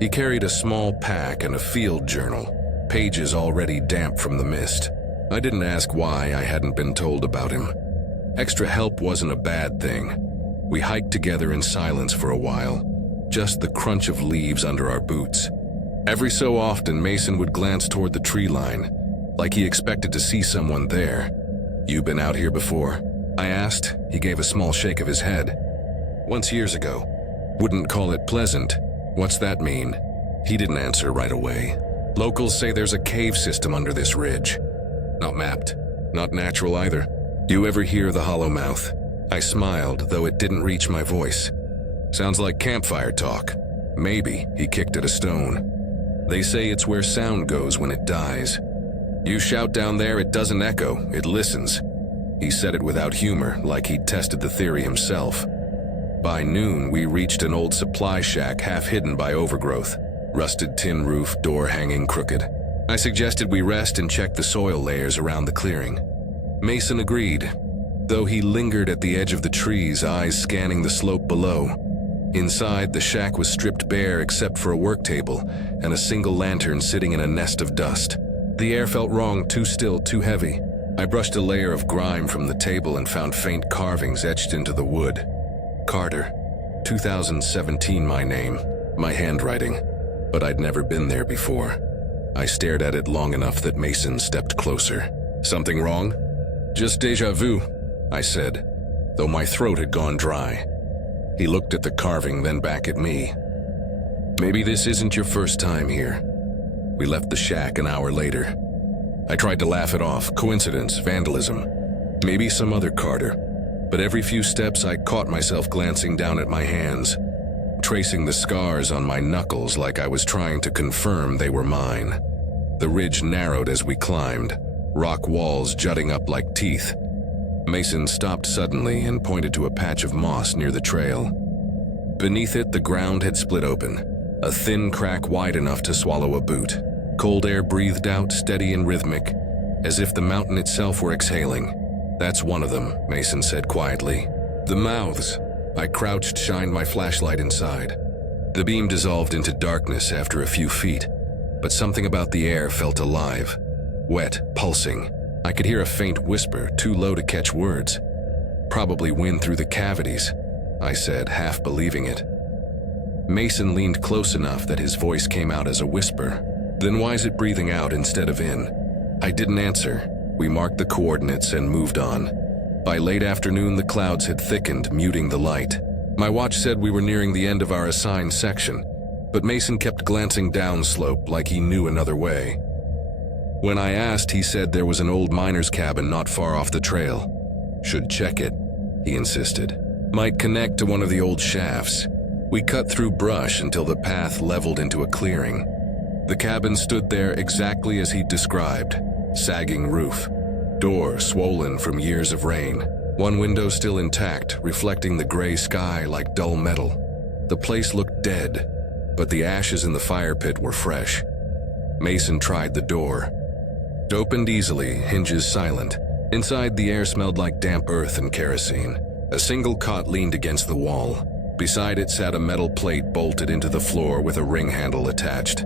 He carried a small pack and a field journal, pages already damp from the mist. I didn't ask why I hadn't been told about him. Extra help wasn't a bad thing. We hiked together in silence for a while, just the crunch of leaves under our boots. Every so often, Mason would glance toward the tree line, like he expected to see someone there. "You been out here before?" I asked. He gave a small shake of his head. "Once years ago. Wouldn't call it pleasant." "What's that mean?" He didn't answer right away. Locals say there's a cave system under this ridge. Not mapped, not natural either. You ever hear the hollow mouth? I smiled, though it didn't reach my voice. Sounds like campfire talk. Maybe he kicked at a stone. They say it's where sound goes when it dies. You shout down there, it doesn't echo, it listens. He said it without humor, like he'd tested the theory himself. By noon, we reached an old supply shack half hidden by overgrowth. Rusted tin roof, door hanging crooked. I suggested we rest and check the soil layers around the clearing. Mason agreed, though he lingered at the edge of the trees, eyes scanning the slope below. Inside, the shack was stripped bare except for a work table and a single lantern sitting in a nest of dust. The air felt wrong, too still, too heavy. I brushed a layer of grime from the table and found faint carvings etched into the wood. Carter, 2017 my name, my handwriting, but I'd never been there before. I stared at it long enough that Mason stepped closer. Something wrong? Just déjà vu, I said, though my throat had gone dry. He looked at the carving, then back at me. Maybe this isn't your first time here. We left the shack an hour later. I tried to laugh it off, coincidence, vandalism, maybe some other Carter. But every few steps I caught myself glancing down at my hands, tracing the scars on my knuckles like I was trying to confirm they were mine. The ridge narrowed as we climbed, rock walls jutting up like teeth. Mason stopped suddenly and pointed to a patch of moss near the trail. Beneath it, the ground had split open, a thin crack wide enough to swallow a boot. Cold air breathed out, steady and rhythmic, as if the mountain itself were exhaling. That's one of them, Mason said quietly. The mouths. I crouched, shined my flashlight inside. The beam dissolved into darkness after a few feet, but something about the air felt alive. Wet, pulsing. I could hear a faint whisper, too low to catch words. Probably wind through the cavities, I said, half believing it. Mason leaned close enough that his voice came out as a whisper. Then why is it breathing out instead of in? I didn't answer. We marked the coordinates and moved on. By late afternoon, the clouds had thickened, muting the light. My watch said we were nearing the end of our assigned section, but Mason kept glancing downslope like he knew another way. When I asked, he said there was an old miner's cabin not far off the trail. Should check it, he insisted. Might connect to one of the old shafts. We cut through brush until the path leveled into a clearing. The cabin stood there exactly as he'd described. Sagging roof. Door swollen from years of rain. One window still intact, reflecting the gray sky like dull metal. The place looked dead, but the ashes in the fire pit were fresh. Mason tried the door. It opened easily, hinges silent. Inside, the air smelled like damp earth and kerosene. A single cot leaned against the wall. Beside it sat a metal plate bolted into the floor with a ring handle attached.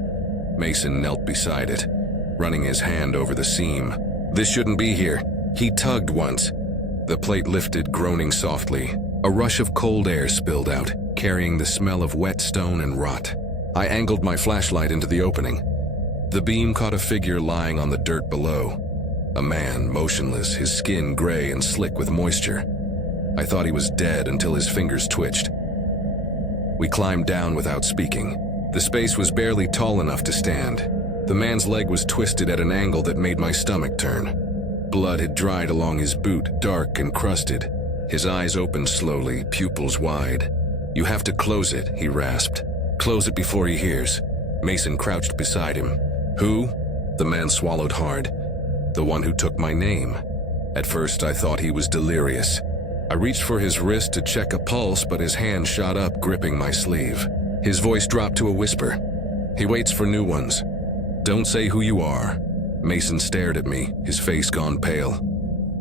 Mason knelt beside it, running his hand over the seam. This shouldn't be here. He tugged once. The plate lifted, groaning softly. A rush of cold air spilled out, carrying the smell of wet stone and rot. I angled my flashlight into the opening. The beam caught a figure lying on the dirt below. A man, motionless, his skin gray and slick with moisture. I thought he was dead until his fingers twitched. We climbed down without speaking. The space was barely tall enough to stand. The man's leg was twisted at an angle that made my stomach turn. Blood had dried along his boot, dark and crusted. His eyes opened slowly, pupils wide. You have to close it, he rasped. Close it before he hears. Mason crouched beside him. Who? The man swallowed hard. The one who took my name. At first I thought he was delirious. I reached for his wrist to check a pulse, but his hand shot up, gripping my sleeve. His voice dropped to a whisper. He waits for new ones. Don't say who you are. Mason stared at me, his face gone pale.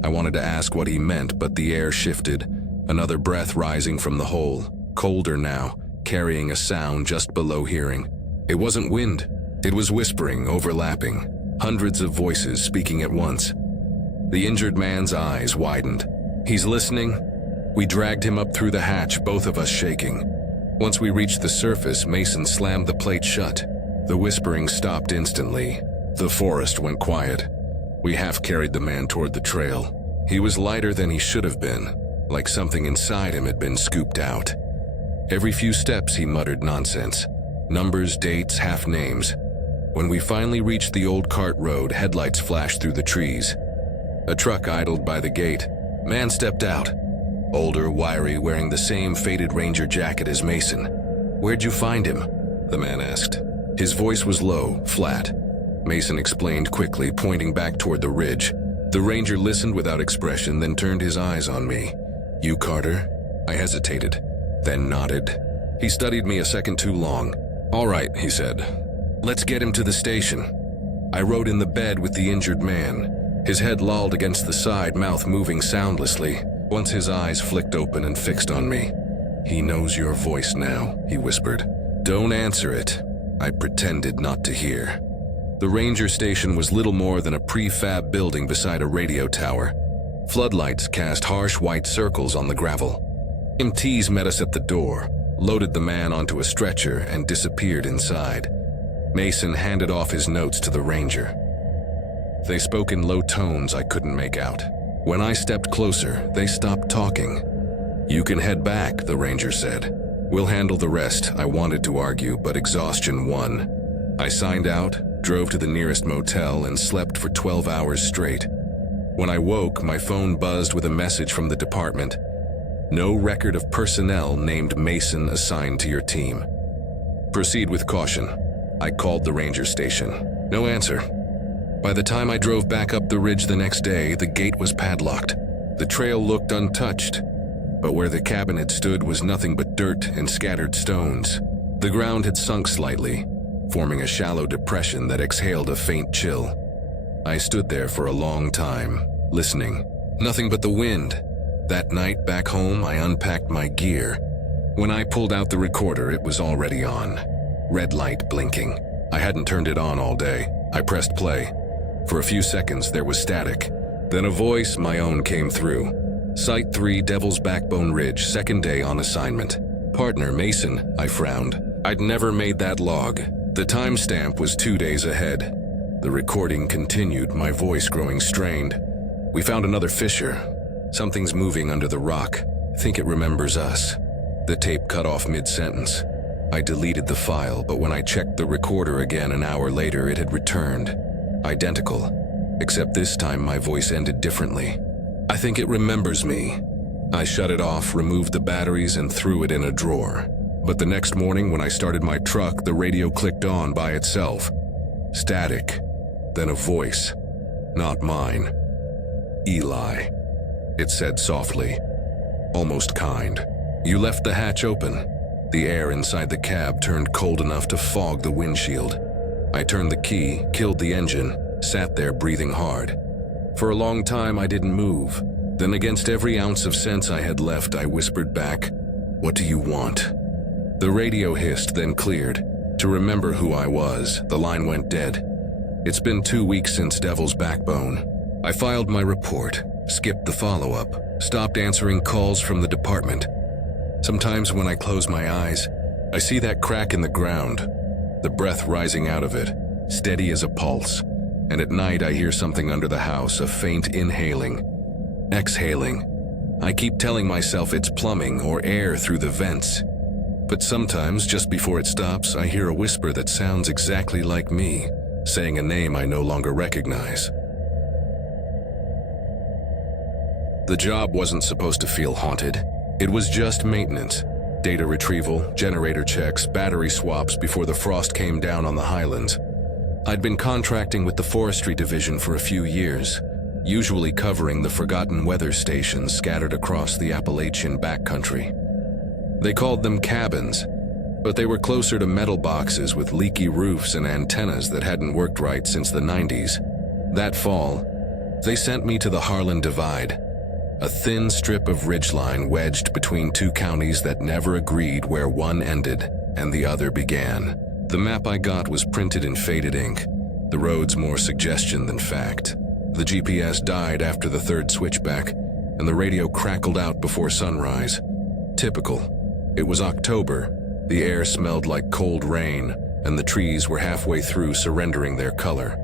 I wanted to ask what he meant, but the air shifted, another breath rising from the hole, colder now, carrying a sound just below hearing. It wasn't wind. It was whispering, overlapping, hundreds of voices speaking at once. The injured man's eyes widened. He's listening. We dragged him up through the hatch, both of us shaking. Once we reached the surface, Mason slammed the plate shut. The whispering stopped instantly. The forest went quiet. We half-carried the man toward the trail. He was lighter than he should have been, like something inside him had been scooped out. Every few steps he muttered nonsense. Numbers, dates, half names. When we finally reached the old cart road, headlights flashed through the trees. A truck idled by the gate. Man stepped out. Older, wiry, wearing the same faded Ranger jacket as Mason. "Where'd you find him?" the man asked. His voice was low, flat. Mason explained quickly, pointing back toward the ridge. The Ranger listened without expression, then turned his eyes on me. "You, Carter?" I hesitated, then nodded. He studied me a second too long. "All right," he said. "Let's get him to the station." I rode in the bed with the injured man. His head lolled against the side, mouth moving soundlessly. Once his eyes flicked open and fixed on me. "He knows your voice now," he whispered. "Don't answer it." I pretended not to hear. The ranger station was little more than a prefab building beside a radio tower. Floodlights cast harsh white circles on the gravel. EMTs met us at the door, loaded the man onto a stretcher, and disappeared inside. Mason handed off his notes to the ranger. They spoke in low tones I couldn't make out. When I stepped closer, they stopped talking. "You can head back," the ranger said. "We'll handle the rest." I wanted to argue, but exhaustion won. I signed out, drove to the nearest motel, and slept for 12 hours straight. When I woke, my phone buzzed with a message from the department. "No record of personnel named Mason assigned to your team. Proceed with caution." I called the ranger station. No answer. By the time I drove back up the ridge the next day, the gate was padlocked. The trail looked untouched, but where the cabin had stood was nothing but dirt and scattered stones. The ground had sunk slightly, forming a shallow depression that exhaled a faint chill. I stood there for a long time, listening. Nothing but the wind. That night back home, I unpacked my gear. When I pulled out the recorder, it was already on. Red light blinking. I hadn't turned it on all day. I pressed play. For a few seconds, there was static. Then a voice, my own, came through. Site 3, Devil's Backbone Ridge, second day on assignment. "Partner, Mason," I frowned. I'd never made that log. The timestamp was 2 days ahead. The recording continued, my voice growing strained. "We found another fissure. Something's moving under the rock. Think it remembers us." The tape cut off mid-sentence. I deleted the file, but when I checked the recorder again an hour later, it had returned. Identical, except this time my voice ended differently. "I think it remembers me." I shut it off, removed the batteries, and threw it in a drawer. But the next morning when I started my truck, the radio clicked on by itself. Static, then a voice. Not mine. "Eli," it said softly, almost kind. "You left the hatch open." The air inside the cab turned cold enough to fog the windshield. I turned the key, killed the engine, sat there breathing hard. For a long time I didn't move. Then against every ounce of sense I had left, I whispered back, "What do you want?" The radio hissed, then cleared. To remember who I was, the line went dead. It's been 2 weeks since Devil's Backbone. I filed my report, skipped the follow-up, stopped answering calls from the department. Sometimes when I close my eyes, I see that crack in the ground, the breath rising out of it, steady as a pulse. And at night I hear something under the house, a faint inhaling, exhaling. I keep telling myself it's plumbing or air through the vents. But sometimes, just before it stops, I hear a whisper that sounds exactly like me, saying a name I no longer recognize. The job wasn't supposed to feel haunted. It was just maintenance. Data retrieval, generator checks, battery swaps before the frost came down on the highlands. I'd been contracting with the forestry division for a few years, usually covering the forgotten weather stations scattered across the Appalachian backcountry. They called them cabins, but they were closer to metal boxes with leaky roofs and antennas that hadn't worked right since the 90s. That fall, they sent me to the Harlan Divide, a thin strip of ridgeline wedged between two counties that never agreed where one ended and the other began. The map I got was printed in faded ink, the roads more suggestion than fact. The GPS died after the third switchback, and the radio crackled out before sunrise. Typical. It was October, the air smelled like cold rain, and the trees were halfway through surrendering their color.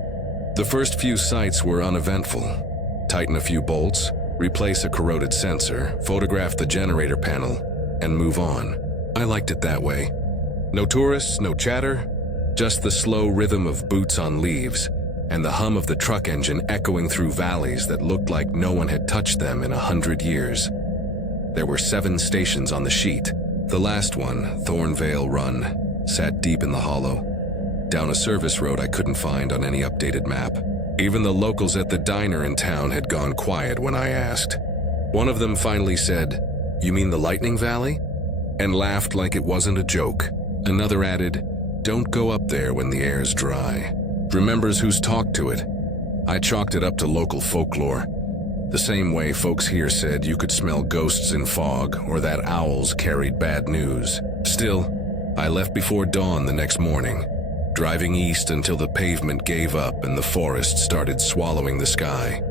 The first few sites were uneventful. Tighten a few bolts, replace a corroded sensor, photograph the generator panel, and move on. I liked it that way. No tourists, no chatter, just the slow rhythm of boots on leaves and the hum of the truck engine echoing through valleys that looked like no one had touched them in 100 years. There were 7 stations on the sheet. The last one, Thornvale Run, sat deep in the hollow, down a service road I couldn't find on any updated map. Even the locals at the diner in town had gone quiet when I asked. One of them finally said, "You mean the Lightning Valley?" and laughed like it wasn't a joke. Another added, "Don't go up there when the air's dry." Remembers who's talked to it. I chalked it up to local folklore. The same way folks here said you could smell ghosts in fog or that owls carried bad news. Still, I left before dawn the next morning, driving east until the pavement gave up and the forest started swallowing the sky.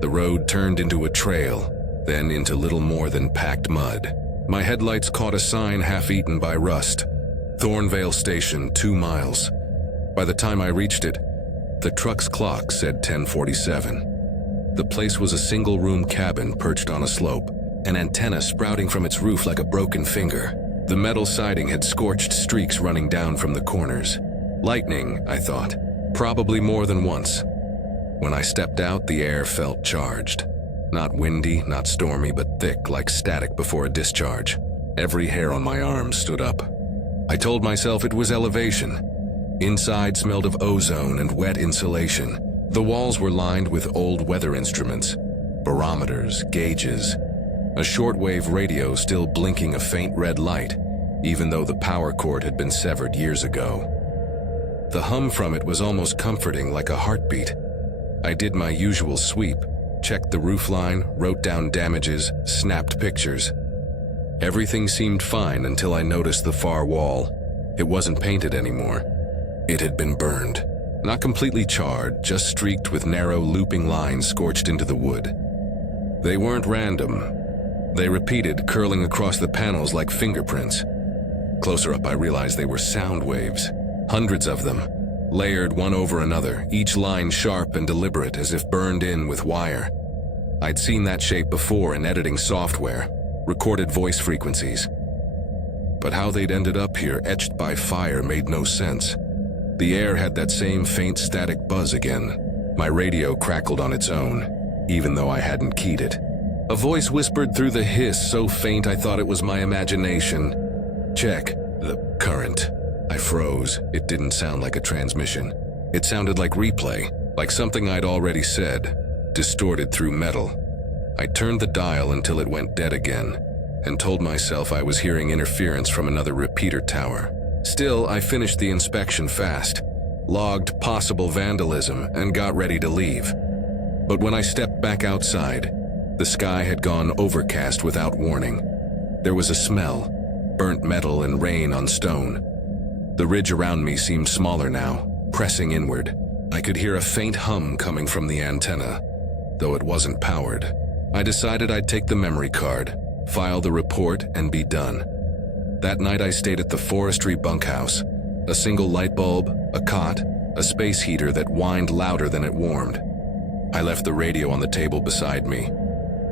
The road turned into a trail, then into little more than packed mud. My headlights caught a sign half-eaten by rust. Thornvale Station, 2 miles. By the time I reached it, the truck's clock said 10:47. The place was a single-room cabin perched on a slope, an antenna sprouting from its roof like a broken finger. The metal siding had scorched streaks running down from the corners. Lightning, I thought, probably more than once. When I stepped out, the air felt charged. Not windy, not stormy, but thick like static before a discharge. Every hair on my arm stood up. I told myself it was elevation. Inside smelled of ozone and wet insulation. The walls were lined with old weather instruments, barometers, gauges, a shortwave radio still blinking a faint red light, even though the power cord had been severed years ago. The hum from it was almost comforting, like a heartbeat. I did my usual sweep, checked the roofline, wrote down damages, snapped pictures. Everything seemed fine until I noticed the far wall. It wasn't painted anymore. It had been burned. Not completely charred, just streaked with narrow looping lines scorched into the wood. They weren't random. They repeated, curling across the panels like fingerprints. Closer up, I realized they were sound waves. Hundreds of them, layered one over another, each line sharp and deliberate as if burned in with wire. I'd seen that shape before in editing software, recorded voice frequencies. But how they'd ended up here, etched by fire, made no sense. The air had that same faint static buzz again. My radio crackled on its own, even though I hadn't keyed it. A voice whispered through the hiss so faint I thought it was my imagination. "Check the current." I froze. It didn't sound like a transmission. It sounded like replay, like something I'd already said, distorted through metal. I turned the dial until it went dead again, and told myself I was hearing interference from another repeater tower. Still, I finished the inspection fast, logged possible vandalism, and got ready to leave. But when I stepped back outside, the sky had gone overcast without warning. There was a smell, burnt metal and rain on stone. The ridge around me seemed smaller now, pressing inward. I could hear a faint hum coming from the antenna, though it wasn't powered. I decided I'd take the memory card, file the report, and be done. That night I stayed at the forestry bunkhouse. A single light bulb, a cot, a space heater that whined louder than it warmed. I left the radio on the table beside me.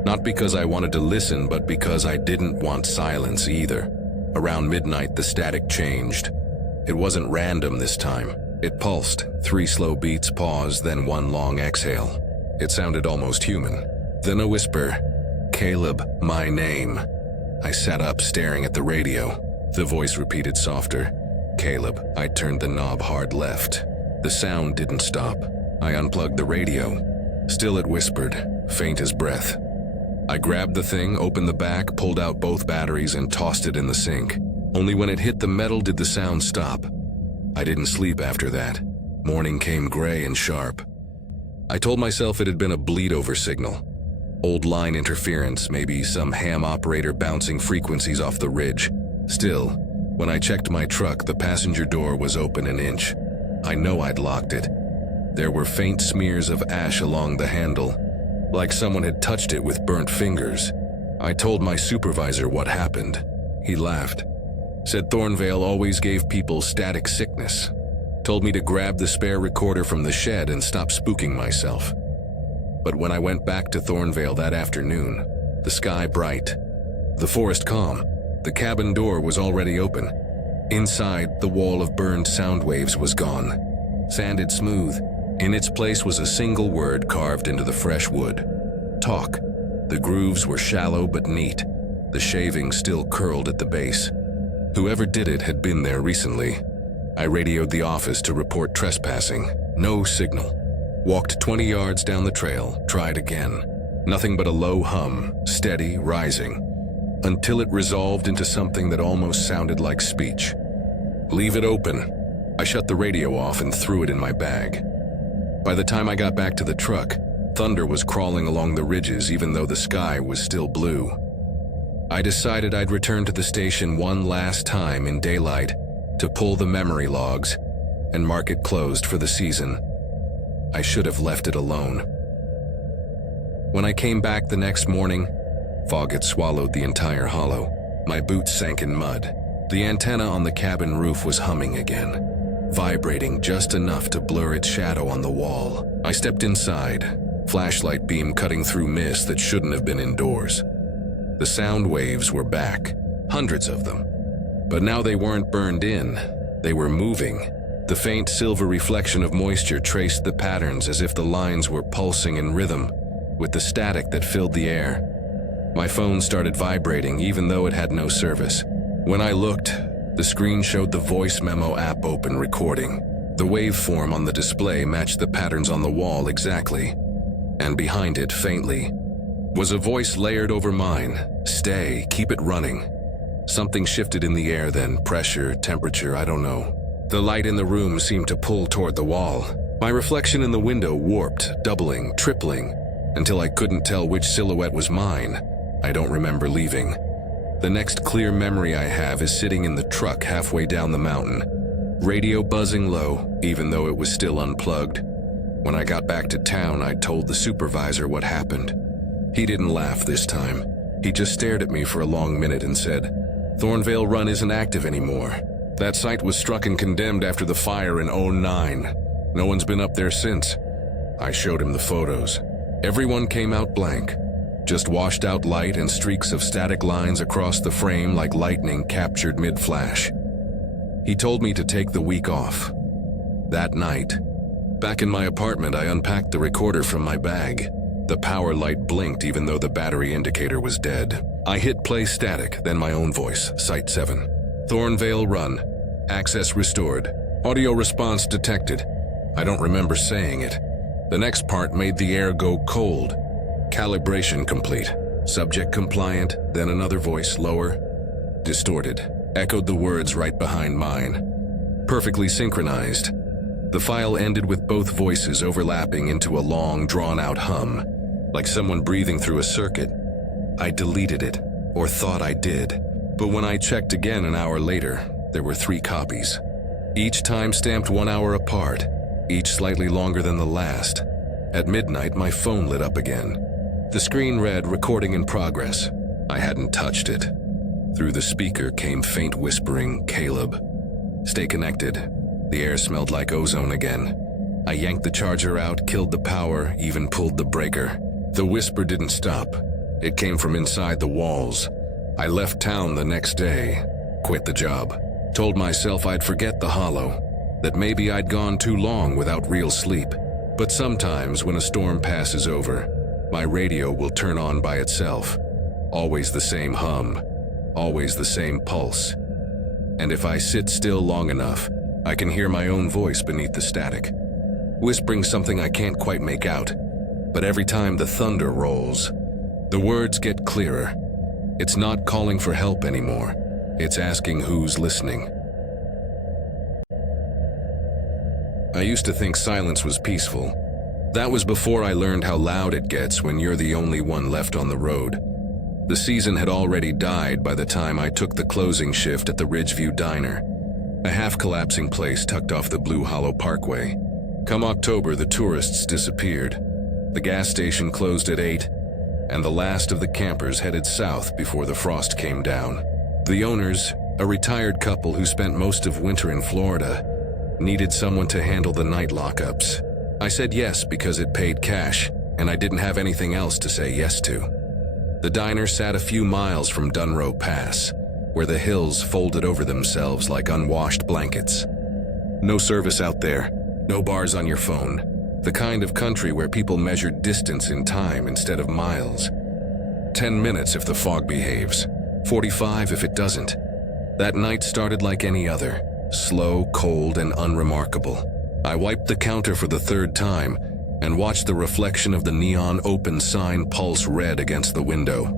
Not because I wanted to listen, but because I didn't want silence either. Around midnight, the static changed. It wasn't random this time. It pulsed, 3 slow beats, pause, then 1 long exhale. It sounded almost human. Then a whisper, "Caleb, my name." I sat up, staring at the radio. The voice repeated softer, "Caleb." I turned the knob hard left. The sound didn't stop. I unplugged the radio. Still it whispered, faint as breath. I grabbed the thing, opened the back, pulled out both batteries, and tossed it in the sink. Only when it hit the metal did the sound stop. I didn't sleep after that. Morning came gray and sharp. I told myself it had been a bleed-over signal. Old line interference, maybe some ham operator bouncing frequencies off the ridge. Still, when I checked my truck, the passenger door was open an inch. I know I'd locked it. There were faint smears of ash along the handle, like someone had touched it with burnt fingers. I told my supervisor what happened. He laughed. Said Thornvale always gave people static sickness. Told me to grab the spare recorder from the shed and stop spooking myself. But when I went back to Thornvale that afternoon, the sky bright, the forest calm, the cabin door was already open. Inside, the wall of burned sound waves was gone, sanded smooth. In its place was a single word carved into the fresh wood: talk. The grooves were shallow but neat, the shaving still curled at the base. Whoever did it had been there recently. I radioed the office to report trespassing. No signal. Walked 20 yards down the trail, tried again. Nothing but a low hum, steady, rising, until it resolved into something that almost sounded like speech. "Leave it open." I shut the radio off and threw it in my bag. By the time I got back to the truck, thunder was crawling along the ridges even though the sky was still blue. I decided I'd return to the station one last time in daylight to pull the memory logs and mark it closed for the season. I should have left it alone. When I came back the next morning, fog had swallowed the entire hollow. My boots sank in mud. The antenna on the cabin roof was humming again, vibrating just enough to blur its shadow on the wall. I stepped inside, flashlight beam cutting through mist that shouldn't have been indoors. The sound waves were back, hundreds of them. But now they weren't burned in, they were moving. The faint silver reflection of moisture traced the patterns as if the lines were pulsing in rhythm with the static that filled the air. My phone started vibrating even though it had no service. When I looked, the screen showed the voice memo app open recording. The waveform on the display matched the patterns on the wall exactly, and behind it, faintly, was a voice layered over mine. "Stay, keep it running." Something shifted in the air then, pressure, temperature, I don't know. The light in the room seemed to pull toward the wall. My reflection in the window warped, doubling, tripling, until I couldn't tell which silhouette was mine. I don't remember leaving. The next clear memory I have is sitting in the truck halfway down the mountain, radio buzzing low, even though it was still unplugged. When I got back to town, I told the supervisor what happened. He didn't laugh this time. He just stared at me for a long minute and said, "Thornvale Run isn't active anymore. That site was struck and condemned after the fire in '09. No one's been up there since." I showed him the photos. Everyone came out blank. Just washed out light and streaks of static lines across the frame like lightning captured mid-flash. He told me to take the week off. That night, back in my apartment, I unpacked the recorder from my bag. The power light blinked even though the battery indicator was dead. I hit play static, then my own voice, Site 7. "Thornvale Run. Access restored. Audio response detected." I don't remember saying it. The next part made the air go cold. "Calibration complete. Subject compliant," then another voice, lower, distorted, echoed the words right behind mine. Perfectly synchronized. The file ended with both voices overlapping into a long, drawn-out hum, like someone breathing through a circuit. I deleted it, or thought I did, but when I checked again an hour later, there were 3 copies. Each time stamped 1 hour apart, each slightly longer than the last. At midnight, my phone lit up again. The screen read, "Recording in progress." I hadn't touched it. Through the speaker came faint whispering, "Caleb. Stay connected." The air smelled like ozone again. I yanked the charger out, killed the power, even pulled the breaker. The whisper didn't stop. It came from inside the walls. I left town the next day, quit the job. Told myself I'd forget the hollow, that maybe I'd gone too long without real sleep. But sometimes when a storm passes over, my radio will turn on by itself. Always the same hum, always the same pulse. And if I sit still long enough, I can hear my own voice beneath the static, whispering something I can't quite make out. But every time the thunder rolls, the words get clearer. It's not calling for help anymore. It's asking who's listening. I used to think silence was peaceful. That was before I learned how loud it gets when you're the only one left on the road. The season had already died by the time I took the closing shift at the Ridgeview Diner, a half-collapsing place tucked off the Blue Hollow Parkway. Come October, the tourists disappeared. The gas station closed at 8, and the last of the campers headed south before the frost came down. The owners, a retired couple who spent most of winter in Florida, needed someone to handle the night lockups. I said yes because it paid cash, and I didn't have anything else to say yes to. The diner sat a few miles from Dunroe Pass, where the hills folded over themselves like unwashed blankets. No service out there, no bars on your phone. The kind of country where people measure distance in time instead of miles. 10 minutes if the fog behaves, 45 if it doesn't. That night started like any other, slow, cold, and unremarkable. I wiped the counter for the third time and watched the reflection of the neon open sign pulse red against the window.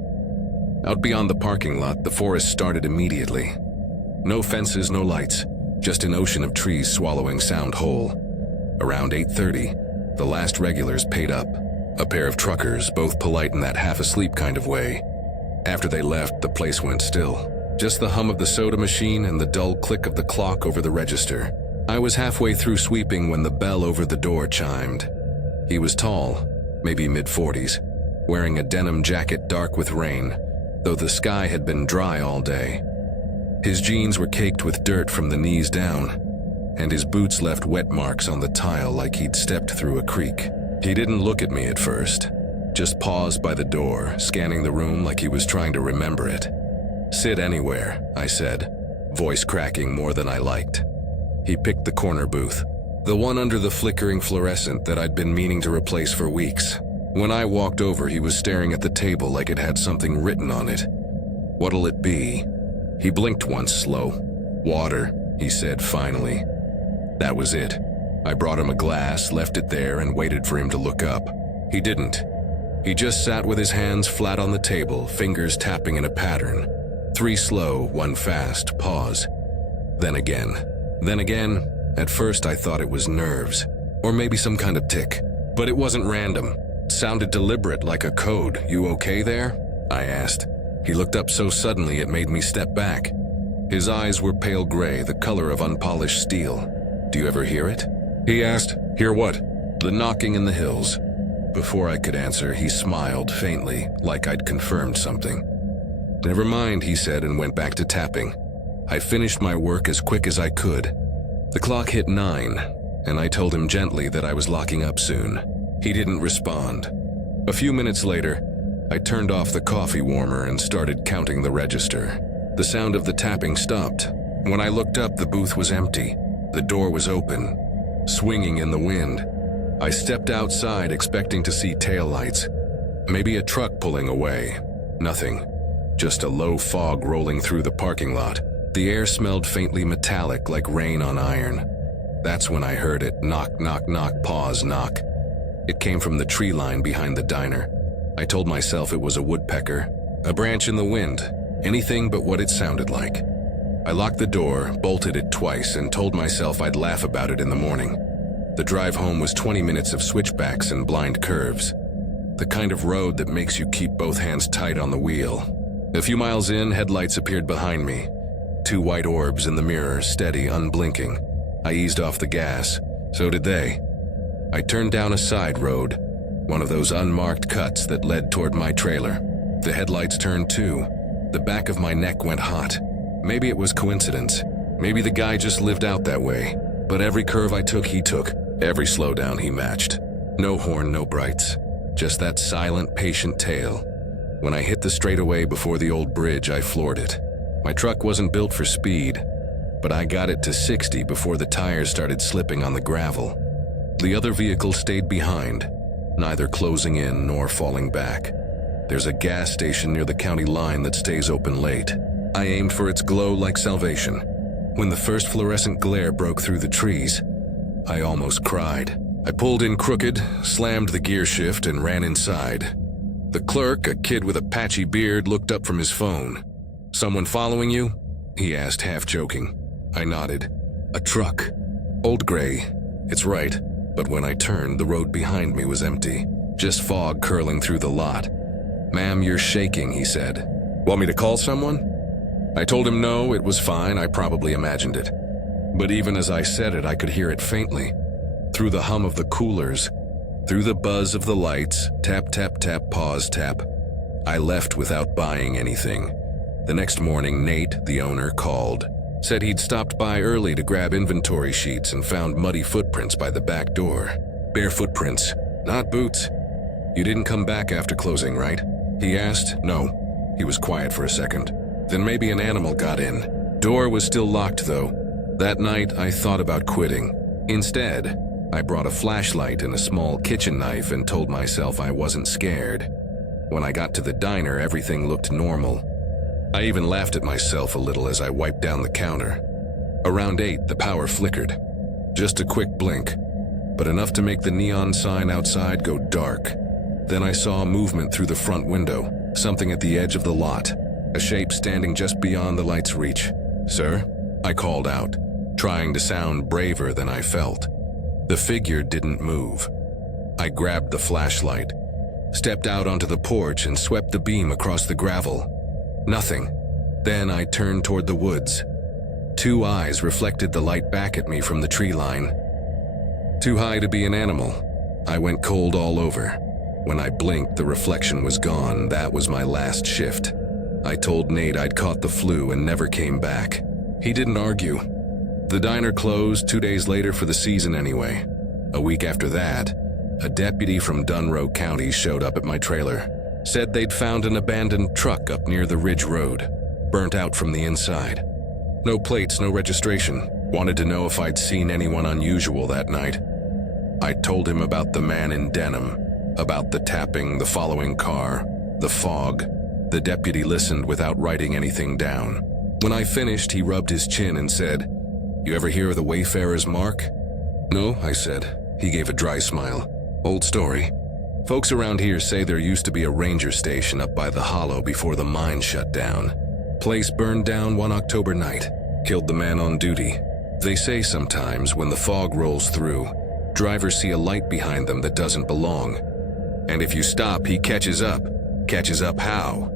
Out beyond the parking lot, the forest started immediately. No fences, no lights, just an ocean of trees swallowing sound whole. Around 8:30, the last regulars paid up. A pair of truckers, both polite in that half-asleep kind of way. After they left, the place went still. Just the hum of the soda machine and the dull click of the clock over the register. I was halfway through sweeping when the bell over the door chimed. He was tall, maybe mid-40s, wearing a denim jacket dark with rain, though the sky had been dry all day. His jeans were caked with dirt from the knees down, and his boots left wet marks on the tile like he'd stepped through a creek. He didn't look at me at first, just paused by the door, scanning the room like he was trying to remember it. "Sit anywhere," I said, voice cracking more than I liked. He picked the corner booth, the one under the flickering fluorescent that I'd been meaning to replace for weeks. When I walked over, he was staring at the table like it had something written on it. "What'll it be?" He blinked once slow. "Water," he said finally. That was it. I brought him a glass, left it there, and waited for him to look up. He didn't. He just sat with his hands flat on the table, fingers tapping in a pattern. 3 slow, 1 fast, pause. Then again. Then again. At first I thought it was nerves, or maybe some kind of tic. But it wasn't random. It sounded deliberate, like a code. "You okay there?" I asked. He looked up so suddenly it made me step back. His eyes were pale gray, the color of unpolished steel. "Do you ever hear it?" he asked. "Hear what?" "The knocking in the hills." Before I could answer, he smiled faintly, like I'd confirmed something. "Never mind," he said, and went back to tapping. I finished my work as quick as I could. The clock hit 9, and I told him gently that I was locking up soon. He didn't respond. A few minutes later, I turned off the coffee warmer and started counting the register. The sound of the tapping stopped. When I looked up, the booth was empty. The door was open, swinging in the wind. I stepped outside expecting to see taillights. Maybe a truck pulling away. Nothing. Just a low fog rolling through the parking lot. The air smelled faintly metallic like rain on iron. That's when I heard it. Knock, knock, knock, pause, knock. It came from the tree line behind the diner. I told myself it was a woodpecker, a branch in the wind, anything but what it sounded like. I locked the door, bolted it twice, and told myself I'd laugh about it in the morning. The drive home was 20 minutes of switchbacks and blind curves. The kind of road that makes you keep both hands tight on the wheel. A few miles in, headlights appeared behind me. 2 white orbs in the mirror, steady, unblinking. I eased off the gas. So did they. I turned down a side road, one of those unmarked cuts that led toward my trailer. The headlights turned too. The back of my neck went hot. Maybe it was coincidence. Maybe the guy just lived out that way. But every curve I took, he took. Every slowdown he matched. No horn, no brights. Just that silent, patient tail. When I hit the straightaway before the old bridge, I floored it. My truck wasn't built for speed, but I got it to 60 before the tires started slipping on the gravel. The other vehicle stayed behind, neither closing in nor falling back. There's a gas station near the county line that stays open late. I aimed for its glow like salvation. When the first fluorescent glare broke through the trees, I almost cried. I pulled in crooked, slammed the gear shift, and ran inside. The clerk, a kid with a patchy beard, looked up from his phone. "Someone following you?" he asked, half joking. I nodded. "A truck. Old gray. It's right." But when I turned, the road behind me was empty. Just fog curling through the lot. "Ma'am, you're shaking," he said. "Want me to call someone?" I told him no, it was fine, I probably imagined it. But even as I said it, I could hear it faintly. Through the hum of the coolers, through the buzz of the lights, tap, tap, tap, pause, tap. I left without buying anything. The next morning, Nate, the owner, called. Said he'd stopped by early to grab inventory sheets and found muddy footprints by the back door. Bare footprints, not boots. "You didn't come back after closing, right?" he asked. "No." He was quiet for a second. Then maybe an animal got in. Door was still locked though. That night, I thought about quitting. Instead, I brought a flashlight and a small kitchen knife and told myself I wasn't scared. When I got to the diner, everything looked normal. I even laughed at myself a little as I wiped down the counter. Around 8, the power flickered. Just a quick blink, but enough to make the neon sign outside go dark. Then I saw movement through the front window, something at the edge of the lot, a shape standing just beyond the light's reach. "Sir?" I called out, trying to sound braver than I felt. The figure didn't move. I grabbed the flashlight, stepped out onto the porch and swept the beam across the gravel. Nothing. Then I turned toward the woods. 2 eyes reflected the light back at me from the tree line. Too high to be an animal. I went cold all over. When I blinked, the reflection was gone. That was my last shift. I told Nate I'd caught the flu and never came back. He didn't argue. The diner closed 2 days later for the season anyway. A week after that, a deputy from Dunroe County showed up at my trailer. Said they'd found an abandoned truck up near the Ridge Road, burnt out from the inside. No plates, no registration. Wanted to know if I'd seen anyone unusual that night. I told him about the man in denim, about the tapping, the following car, the fog. The deputy listened without writing anything down. When I finished, he rubbed his chin and said, "You ever hear of the Wayfarer's Mark?" "No," I said. He gave a dry smile. "Old story. Folks around here say there used to be a ranger station up by the hollow before the mine shut down. Place burned down one October night, killed the man on duty. They say sometimes when the fog rolls through, drivers see a light behind them that doesn't belong. And if you stop, he catches up. Catches up how?"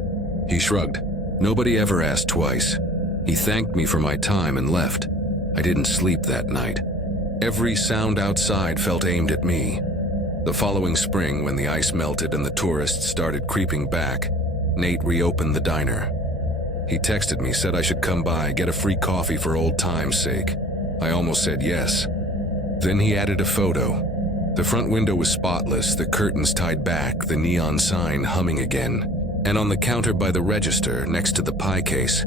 He shrugged. Nobody ever asked twice. He thanked me for my time and left. I didn't sleep that night. Every sound outside felt aimed at me. The following spring, when the ice melted and the tourists started creeping back, Nate reopened the diner. He texted me, said I should come by, get a free coffee for old time's sake. I almost said yes. Then he added a photo. The front window was spotless, the curtains tied back, the neon sign humming again. And on the counter by the register, next to the pie case,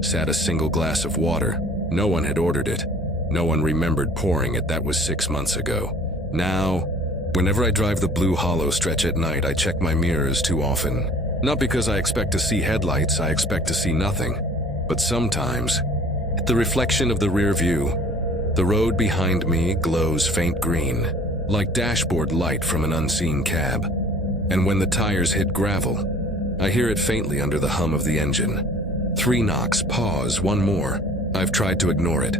sat a single glass of water. No one had ordered it. No one remembered pouring it. That was 6 months ago. Now, whenever I drive the Blue Hollow stretch at night, I check my mirrors too often. Not because I expect to see headlights, I expect to see nothing. But sometimes, at the reflection of the rear view, the road behind me glows faint green, like dashboard light from an unseen cab. And when the tires hit gravel, I hear it faintly under the hum of the engine. 3 knocks, pause, 1 more. I've tried to ignore it.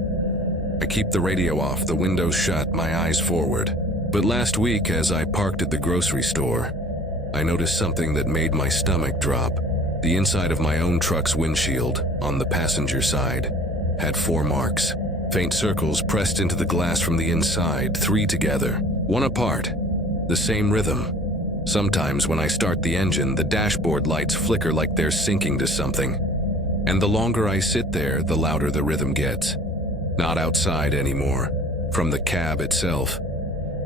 I keep the radio off, the windows shut, my eyes forward. But last week, as I parked at the grocery store, I noticed something that made my stomach drop. The inside of my own truck's windshield, on the passenger side, had 4 marks. Faint circles pressed into the glass from the inside, 3 together, 1 apart. The same rhythm. Sometimes when I start the engine, the dashboard lights flicker like they're syncing to something. And the longer I sit there, the louder the rhythm gets. Not outside anymore, from the cab itself.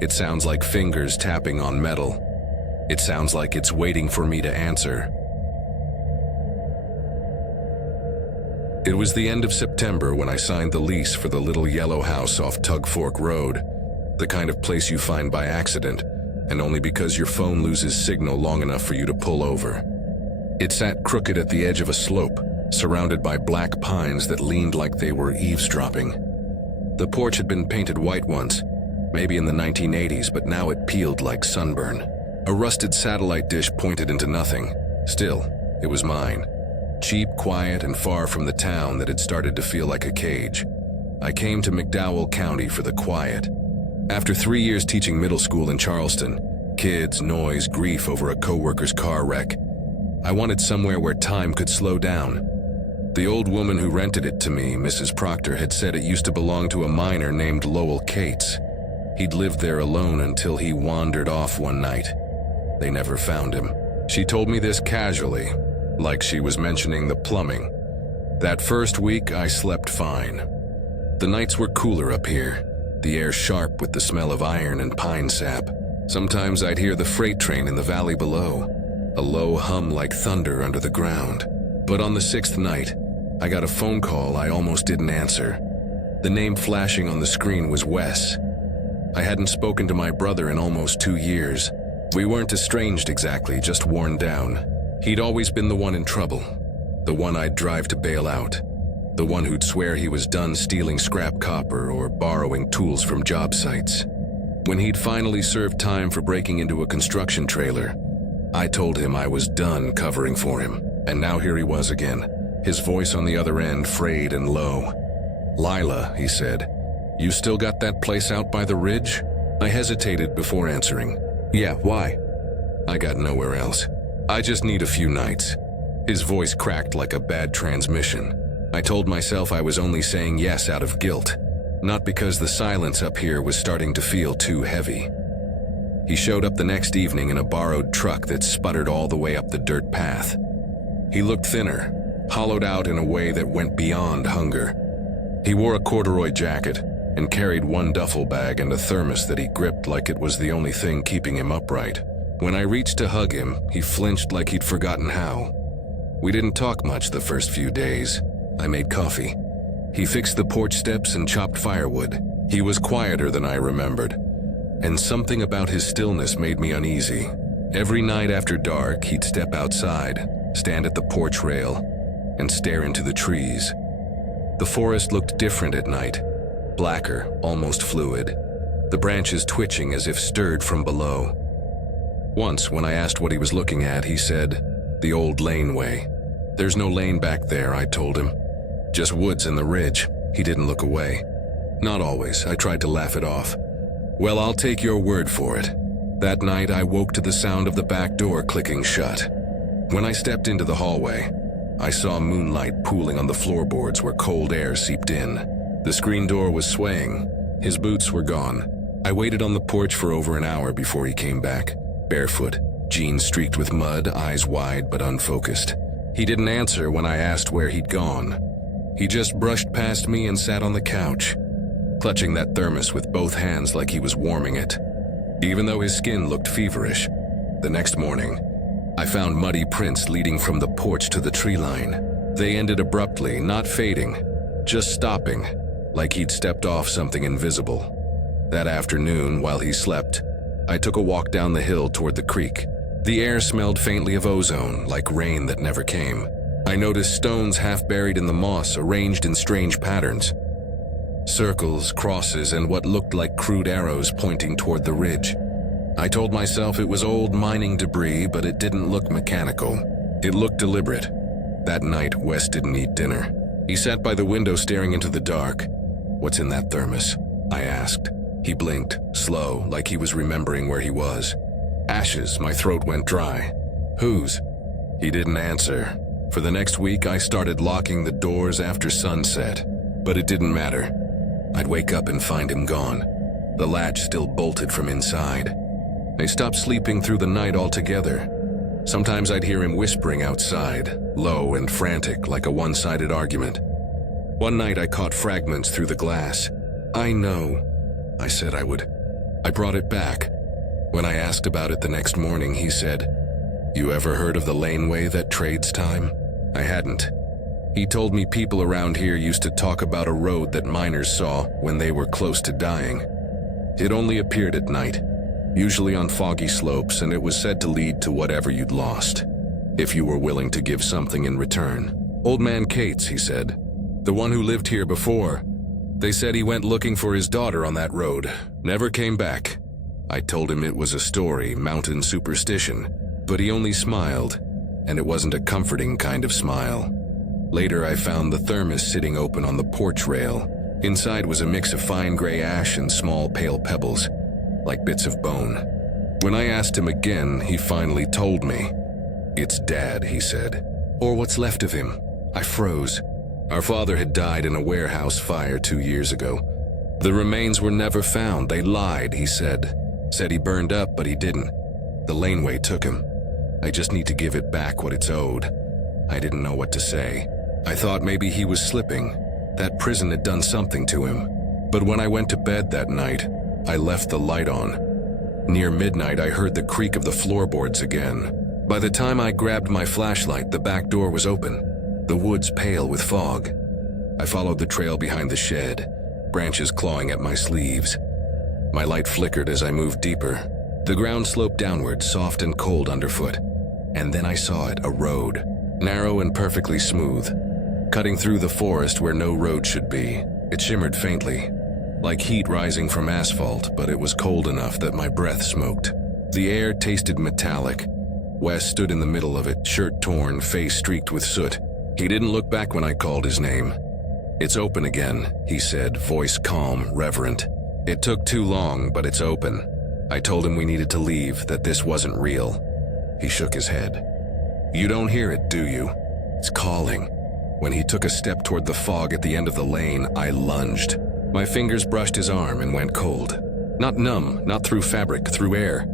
It sounds like fingers tapping on metal. It sounds like it's waiting for me to answer. It was the end of September when I signed the lease for the little yellow house off Tug Fork Road, the kind of place you find by accident, and only because your phone loses signal long enough for you to pull over. It sat crooked at the edge of a slope, surrounded by black pines that leaned like they were eavesdropping. The porch had been painted white once, maybe in the 1980s, but now it peeled like sunburn. A rusted satellite dish pointed into nothing. Still, it was mine. Cheap, quiet, and far from the town that had started to feel like a cage. I came to McDowell County for the quiet. After 3 years teaching middle school in Charleston, kids, noise, grief over a coworker's car wreck, I wanted somewhere where time could slow down. The old woman who rented it to me, Mrs. Proctor, had said it used to belong to a miner named Lowell Cates. He'd lived there alone until he wandered off one night. They never found him. She told me this casually, like she was mentioning the plumbing. That first week, I slept fine. The nights were cooler up here, the air sharp with the smell of iron and pine sap. Sometimes I'd hear the freight train in the valley below, a low hum like thunder under the ground. But on the 6th night, I got a phone call I almost didn't answer. The name flashing on the screen was Wes. I hadn't spoken to my brother in almost 2 years. We weren't estranged exactly, just worn down. He'd always been the one in trouble, the one I'd drive to bail out, the one who'd swear he was done stealing scrap copper or borrowing tools from job sites. When he'd finally served time for breaking into a construction trailer, I told him I was done covering for him, and now here he was again, his voice on the other end frayed and low. "Lila," he said, "you still got that place out by the ridge?" I hesitated before answering. "Yeah, why?" "I got nowhere else. I just need a few nights." His voice cracked like a bad transmission. I told myself I was only saying yes out of guilt, not because the silence up here was starting to feel too heavy. He showed up the next evening in a borrowed truck that sputtered all the way up the dirt path. He looked thinner, hollowed out in a way that went beyond hunger. He wore a corduroy jacket and carried one duffel bag and a thermos that he gripped like it was the only thing keeping him upright. When I reached to hug him, he flinched like he'd forgotten how. We didn't talk much the first few days. I made coffee. He fixed the porch steps and chopped firewood. He was quieter than I remembered, and something about his stillness made me uneasy. Every night after dark, he'd step outside, stand at the porch rail, and stare into the trees. The forest looked different at night, blacker, almost fluid, the branches twitching as if stirred from below. Once, when I asked what he was looking at, he said, "The old laneway." "There's no lane back there," I told him. "Just woods and the ridge." He didn't look away. "Not always," I tried to laugh it off. "Well, I'll take your word for it." That night, I woke to the sound of the back door clicking shut. When I stepped into the hallway, I saw moonlight pooling on the floorboards where cold air seeped in. The screen door was swaying. His boots were gone. I waited on the porch for over an hour before he came back, barefoot, jeans streaked with mud, eyes wide but unfocused. He didn't answer when I asked where he'd gone. He just brushed past me and sat on the couch, clutching that thermos with both hands like he was warming it. Even though his skin looked feverish, the next morning, I found muddy prints leading from the porch to the tree line. They ended abruptly, not fading, just stopping, like he'd stepped off something invisible. That afternoon, while he slept, I took a walk down the hill toward the creek. The air smelled faintly of ozone, like rain that never came. I noticed stones half buried in the moss, arranged in strange patterns. Circles, crosses, and what looked like crude arrows pointing toward the ridge. I told myself it was old mining debris, but it didn't look mechanical. It looked deliberate. That night, Wes didn't eat dinner. He sat by the window staring into the dark. "What's in that thermos?" I asked. He blinked, slow, like he was remembering where he was. "Ashes," my throat went dry. "Whose?" He didn't answer. For the next week, I started locking the doors after sunset, but it didn't matter. I'd wake up and find him gone, the latch still bolted from inside. I stopped sleeping through the night altogether. Sometimes I'd hear him whispering outside, low and frantic, like a one-sided argument. One night I caught fragments through the glass. "I know," I said I would. I brought it back. When I asked about it the next morning, he said, "You ever heard of the laneway that trades time?" I hadn't. He told me people around here used to talk about a road that miners saw when they were close to dying. It only appeared at night, usually on foggy slopes, and it was said to lead to whatever you'd lost, if you were willing to give something in return. "Old man Cates," he said, "the one who lived here before. They said he went looking for his daughter on that road, never came back." I told him it was a story, mountain superstition, but he only smiled, and it wasn't a comforting kind of smile. Later, I found the thermos sitting open on the porch rail. Inside was a mix of fine gray ash and small pale pebbles, like bits of bone. When I asked him again, he finally told me. "It's Dad," he said. "Or what's left of him." I froze. Our father had died in a warehouse fire 2 years ago. The remains were never found. They lied, he said. Said he burned up, but he didn't. The laneway took him. I just need to give it back what it's owed. I didn't know what to say. I thought maybe he was slipping. That prison had done something to him. But when I went to bed that night, I left the light on. Near midnight, I heard the creak of the floorboards again. By the time I grabbed my flashlight, the back door was open. the woods pale with fog. I followed the trail behind the shed, branches clawing at my sleeves. My light flickered as I moved deeper. The ground sloped downward, soft and cold underfoot. And then I saw it, a road, narrow and perfectly smooth, cutting through the forest where no road should be. It shimmered faintly, like heat rising from asphalt, but it was cold enough that my breath smoked. The air tasted metallic. Wes stood in the middle of it, shirt torn, face streaked with soot. He didn't look back when I called his name. "It's open again," he said, voice calm, reverent. "It took too long, but it's open." I told him we needed to leave, that this wasn't real. He shook his head. "You don't hear it, do you? It's calling." When he took a step toward the fog at the end of the lane, I lunged. My fingers brushed his arm and went cold. Not numb, not through fabric, through air.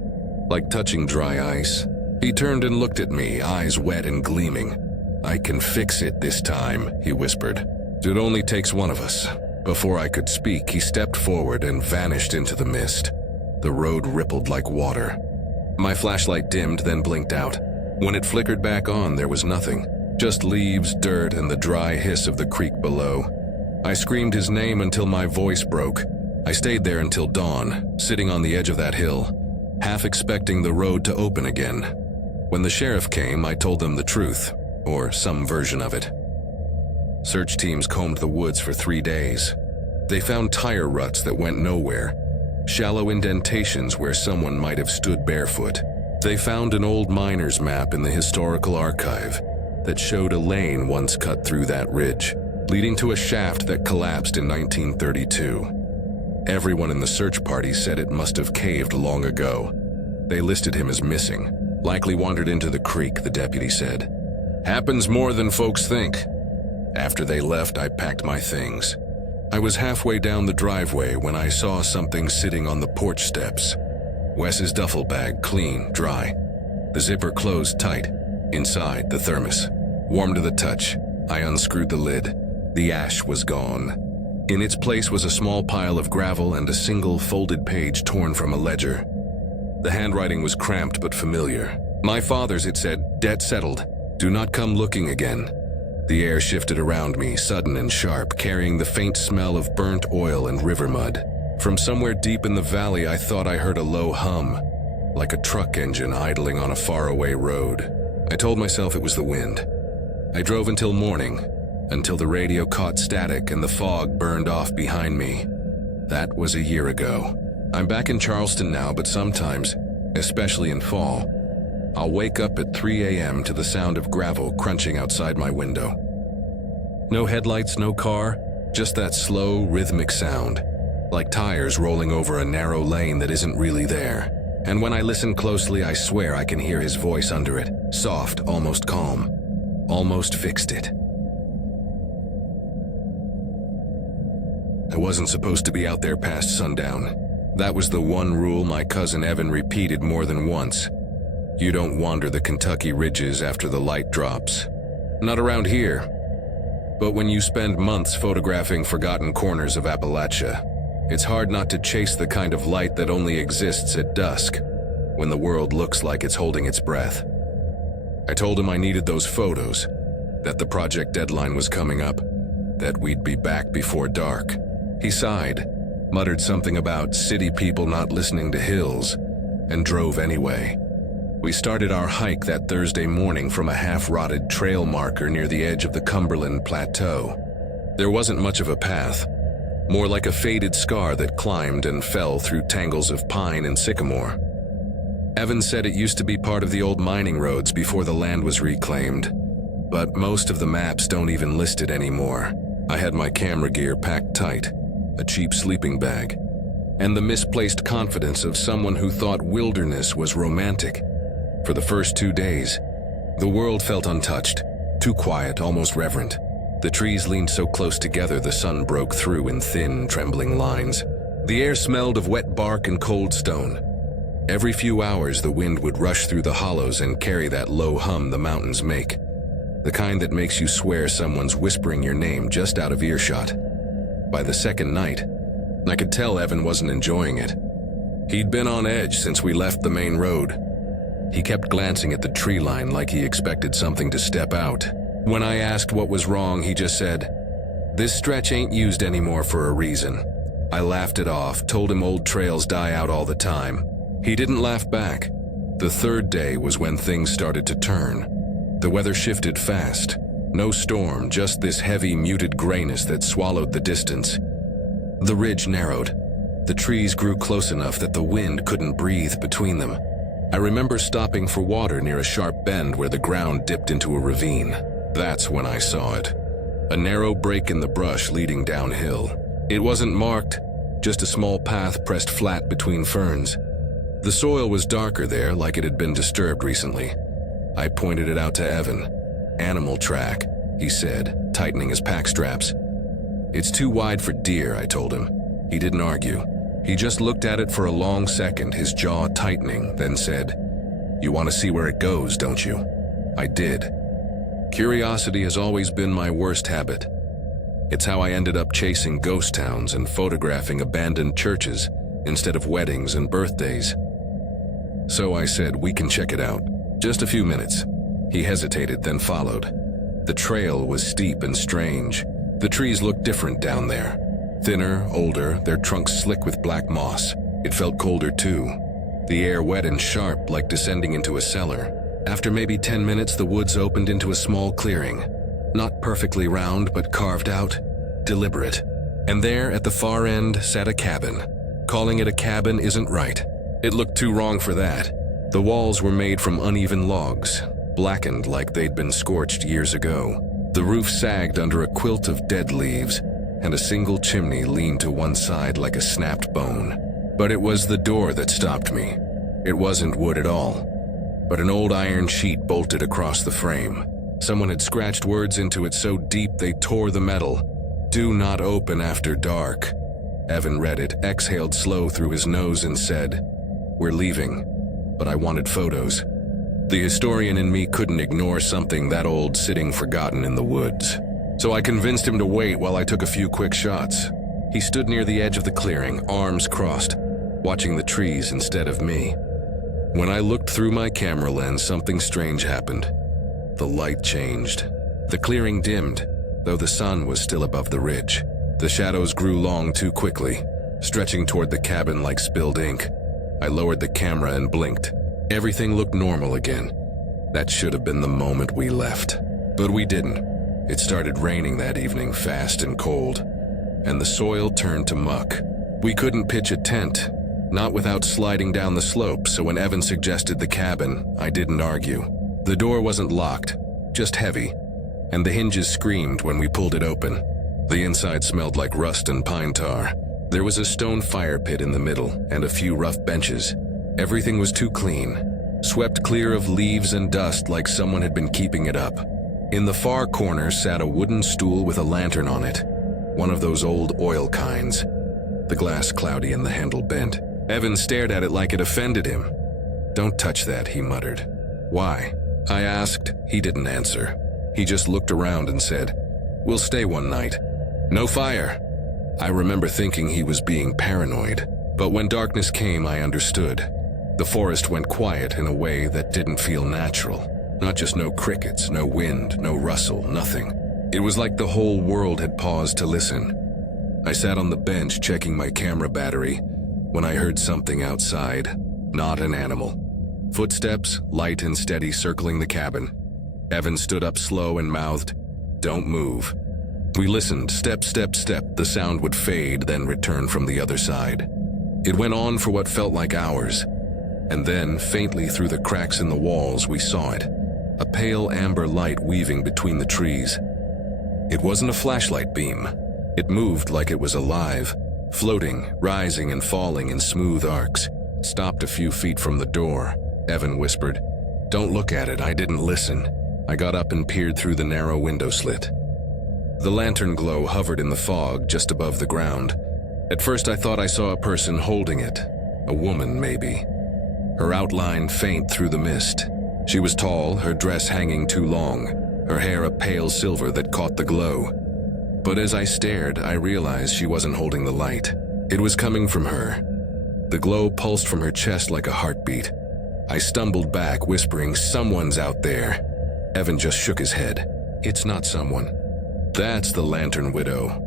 Like touching dry ice. He turned and looked at me, eyes wet and gleaming. "I can fix it this time," he whispered. "It only takes one of us." Before I could speak, he stepped forward and vanished into the mist. The road rippled like water. My flashlight dimmed, then blinked out. When it flickered back on, there was nothing. Just leaves, dirt, and the dry hiss of the creek below. I screamed his name until my voice broke. I stayed there until dawn, sitting on the edge of that hill, half expecting the road to open again. When the sheriff came, I told them the truth, or some version of it. Search teams combed the woods for 3 days. They found tire ruts that went nowhere, shallow indentations where someone might have stood barefoot. They found an old miner's map in the historical archive that showed a lane once cut through that ridge, leading to a shaft that collapsed in 1932. Everyone in the search party said it must have caved long ago. They listed him as missing, likely wandered into the creek, the deputy said. "Happens more than folks think." After they left, I packed my things. I was halfway down the driveway when I saw something sitting on the porch steps. Wes's duffel bag, clean, dry. The zipper closed tight. Inside, the thermos. Warm to the touch, I unscrewed the lid. The ash was gone. In its place was a small pile of gravel and a single folded page torn from a ledger. The handwriting was cramped but familiar. My father's, it said, "Debt settled. Do not come looking again." The air shifted around me, sudden and sharp, carrying the faint smell of burnt oil and river mud. From somewhere deep in the valley, I thought I heard a low hum, like a truck engine idling on a faraway road. I told myself it was the wind. I drove until morning, until the radio caught static and the fog burned off behind me. That was a year ago. I'm back in Charleston now, but sometimes, especially in fall, I'll wake up at 3 a.m. to the sound of gravel crunching outside my window. No headlights, no car, just that slow, rhythmic sound, like tires rolling over a narrow lane that isn't really there. And when I listen closely, I swear I can hear his voice under it, soft, almost calm. Almost fixed it. I wasn't supposed to be out there past sundown. That was the one rule my cousin Evan repeated more than once. You don't wander the Kentucky ridges after the light drops. Not around here. But when you spend months photographing forgotten corners of Appalachia, it's hard not to chase the kind of light that only exists at dusk, when the world looks like it's holding its breath. I told him I needed those photos, that the project deadline was coming up, that we'd be back before dark. He sighed, muttered something about city people not listening to hills, and drove anyway. We started our hike that Thursday morning from a half-rotted trail marker near the edge of the Cumberland Plateau. There wasn't much of a path, more like a faded scar that climbed and fell through tangles of pine and sycamore. Evan said it used to be part of the old mining roads before the land was reclaimed, but most of the maps don't even list it anymore. I had my camera gear packed tight, a cheap sleeping bag, and the misplaced confidence of someone who thought wilderness was romantic. For the first 2 days, the world felt untouched, too quiet, almost reverent. The trees leaned so close together the sun broke through in thin, trembling lines. The air smelled of wet bark and cold stone. Every few hours the wind would rush through the hollows and carry that low hum the mountains make, the kind that makes you swear someone's whispering your name just out of earshot. By the second night, I could tell Evan wasn't enjoying it. He'd been on edge since we left the main road. He kept glancing at the tree line like he expected something to step out. When I asked what was wrong, he just said, "This stretch ain't used anymore for a reason." I laughed it off, told him old trails die out all the time. He didn't laugh back. The third day was when things started to turn. The weather shifted fast. No storm, just this heavy, muted grayness that swallowed the distance. The ridge narrowed. The trees grew close enough that the wind couldn't breathe between them. I remember stopping for water near a sharp bend where the ground dipped into a ravine. That's when I saw it. A narrow break in the brush leading downhill. It wasn't marked, just a small path pressed flat between ferns. The soil was darker there, like it had been disturbed recently. I pointed it out to Evan. "Animal track," he said, tightening his pack straps. "It's too wide for deer," I told him. He didn't argue. He just looked at it for a long second, his jaw tightening, then said, "You want to see where it goes, don't you?" I did. Curiosity has always been my worst habit. It's how I ended up chasing ghost towns and photographing abandoned churches instead of weddings and birthdays. So I said, "We can check it out. Just a few minutes." He hesitated, then followed. The trail was steep and strange. The trees looked different down there. Thinner, older, their trunks slick with black moss. It felt colder too. The air wet and sharp, like descending into a cellar. After maybe 10 minutes, the woods opened into a small clearing. Not perfectly round, but carved out, deliberate. And there, at the far end, sat a cabin. Calling it a cabin isn't right. It looked too wrong for that. The walls were made from uneven logs, blackened like they'd been scorched years ago. The roof sagged under a quilt of dead leaves, and a single chimney leaned to one side like a snapped bone. But it was the door that stopped me. It wasn't wood at all, but an old iron sheet bolted across the frame. Someone had scratched words into it so deep they tore the metal. "Do not open after dark." Evan read it, exhaled slow through his nose and said, "We're leaving, but I wanted photos." The historian in me couldn't ignore something that old sitting forgotten in the woods. So I convinced him to wait while I took a few quick shots. He stood near the edge of the clearing, arms crossed, watching the trees instead of me. When I looked through my camera lens, something strange happened. The light changed. The clearing dimmed, though the sun was still above the ridge. The shadows grew long too quickly, stretching toward the cabin like spilled ink. I lowered the camera and blinked. Everything looked normal again. That should have been the moment we left. But we didn't. It started raining that evening, fast and cold, and the soil turned to muck. We couldn't pitch a tent, not without sliding down the slope, so when Evan suggested the cabin, I didn't argue. The door wasn't locked, just heavy, and the hinges screamed when we pulled it open. The inside smelled like rust and pine tar. There was a stone fire pit in the middle and a few rough benches. Everything was too clean, swept clear of leaves and dust like someone had been keeping it up. In the far corner sat a wooden stool with a lantern on it, one of those old oil kinds. The glass cloudy and the handle bent. Evan stared at it like it offended him. "Don't touch that," he muttered. "Why?" I asked. He didn't answer. He just looked around and said, "We'll stay one night. No fire." I remember thinking he was being paranoid, but when darkness came, I understood. The forest went quiet in a way that didn't feel natural. Not just no crickets, no wind, no rustle, nothing. It was like the whole world had paused to listen. I sat on the bench checking my camera battery when I heard something outside, not an animal. Footsteps, light and steady, circling the cabin. Evan stood up slow and mouthed, "Don't move." We listened, step, step, step. The sound would fade, then return from the other side. It went on for what felt like hours. And then, faintly through the cracks in the walls, we saw it. A pale amber light weaving between the trees. It wasn't a flashlight beam. It moved like it was alive, floating, rising and falling in smooth arcs. Stopped a few feet from the door. Evan whispered, "Don't look at it, I didn't listen." I got up and peered through the narrow window slit. The lantern glow hovered in the fog just above the ground. At first I thought I saw a person holding it. A woman, maybe. Her outline faint through the mist. She was tall, her dress hanging too long, her hair a pale silver that caught the glow. But as I stared, I realized she wasn't holding the light. It was coming from her. The glow pulsed from her chest like a heartbeat. I stumbled back, whispering, "Someone's out there." Evan just shook his head. "It's not someone. That's the Lantern Widow."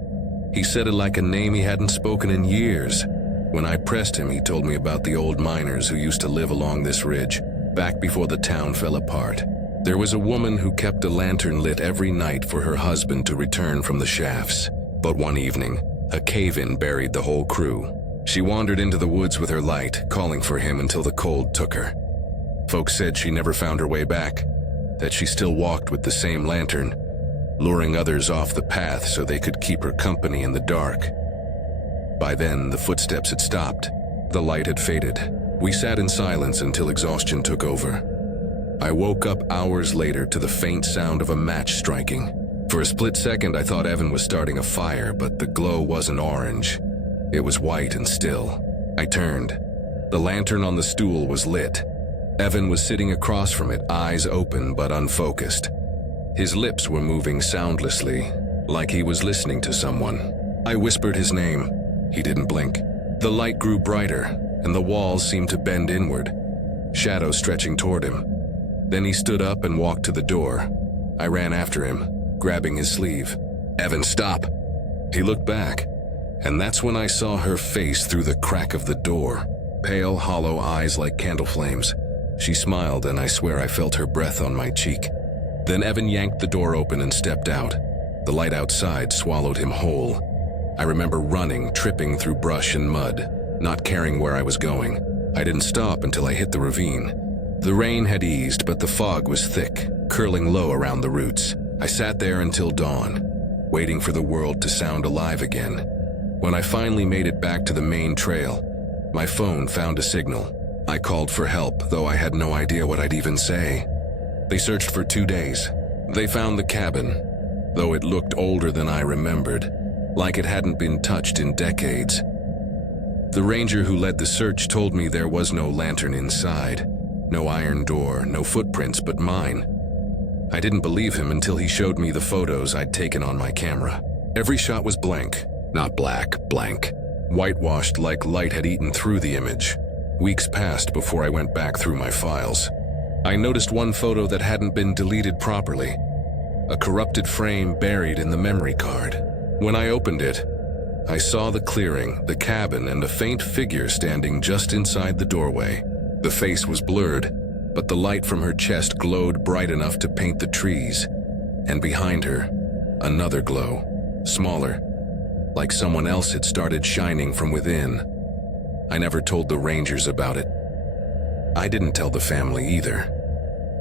He said it like a name he hadn't spoken in years. When I pressed him, he told me about the old miners who used to live along this ridge, back before the town fell apart. There was a woman who kept a lantern lit every night for her husband to return from the shafts. But one evening, a cave-in buried the whole crew. She wandered into the woods with her light, calling for him until the cold took her. Folks said she never found her way back, that she still walked with the same lantern, luring others off the path so they could keep her company in the dark. By then, the footsteps had stopped. The light had faded. We sat in silence until exhaustion took over. I woke up hours later to the faint sound of a match striking. For a split second, I thought Evan was starting a fire, but the glow wasn't orange. It was white and still. I turned. The lantern on the stool was lit. Evan was sitting across from it, eyes open but unfocused. His lips were moving soundlessly, like he was listening to someone. I whispered his name. He didn't blink. The light grew brighter, and the walls seemed to bend inward, shadows stretching toward him. Then he stood up and walked to the door. I ran after him, grabbing his sleeve. "Evan, stop!" He looked back, and that's when I saw her face through the crack of the door. Pale, hollow eyes like candle flames. She smiled, and I swear I felt her breath on my cheek. Then Evan yanked the door open and stepped out. The light outside swallowed him whole. I remember running, tripping through brush and mud, not caring where I was going. I didn't stop until I hit the ravine. The rain had eased, but the fog was thick, curling low around the roots. I sat there until dawn, waiting for the world to sound alive again. When I finally made it back to the main trail, my phone found a signal. I called for help, though I had no idea what I'd even say. They searched for 2 days. They found the cabin, though it looked older than I remembered, like it hadn't been touched in decades. The ranger who led the search told me there was no lantern inside, no iron door, no footprints but mine. I didn't believe him until he showed me the photos I'd taken on my camera. Every shot was blank, not black, blank. Whitewashed like light had eaten through the image. Weeks passed before I went back through my files. I noticed one photo that hadn't been deleted properly, a corrupted frame buried in the memory card. When I opened it, I saw the clearing, the cabin, and a faint figure standing just inside the doorway. The face was blurred, but the light from her chest glowed bright enough to paint the trees. And behind her, another glow, smaller, like someone else had started shining from within. I never told the rangers about it. I didn't tell the family either.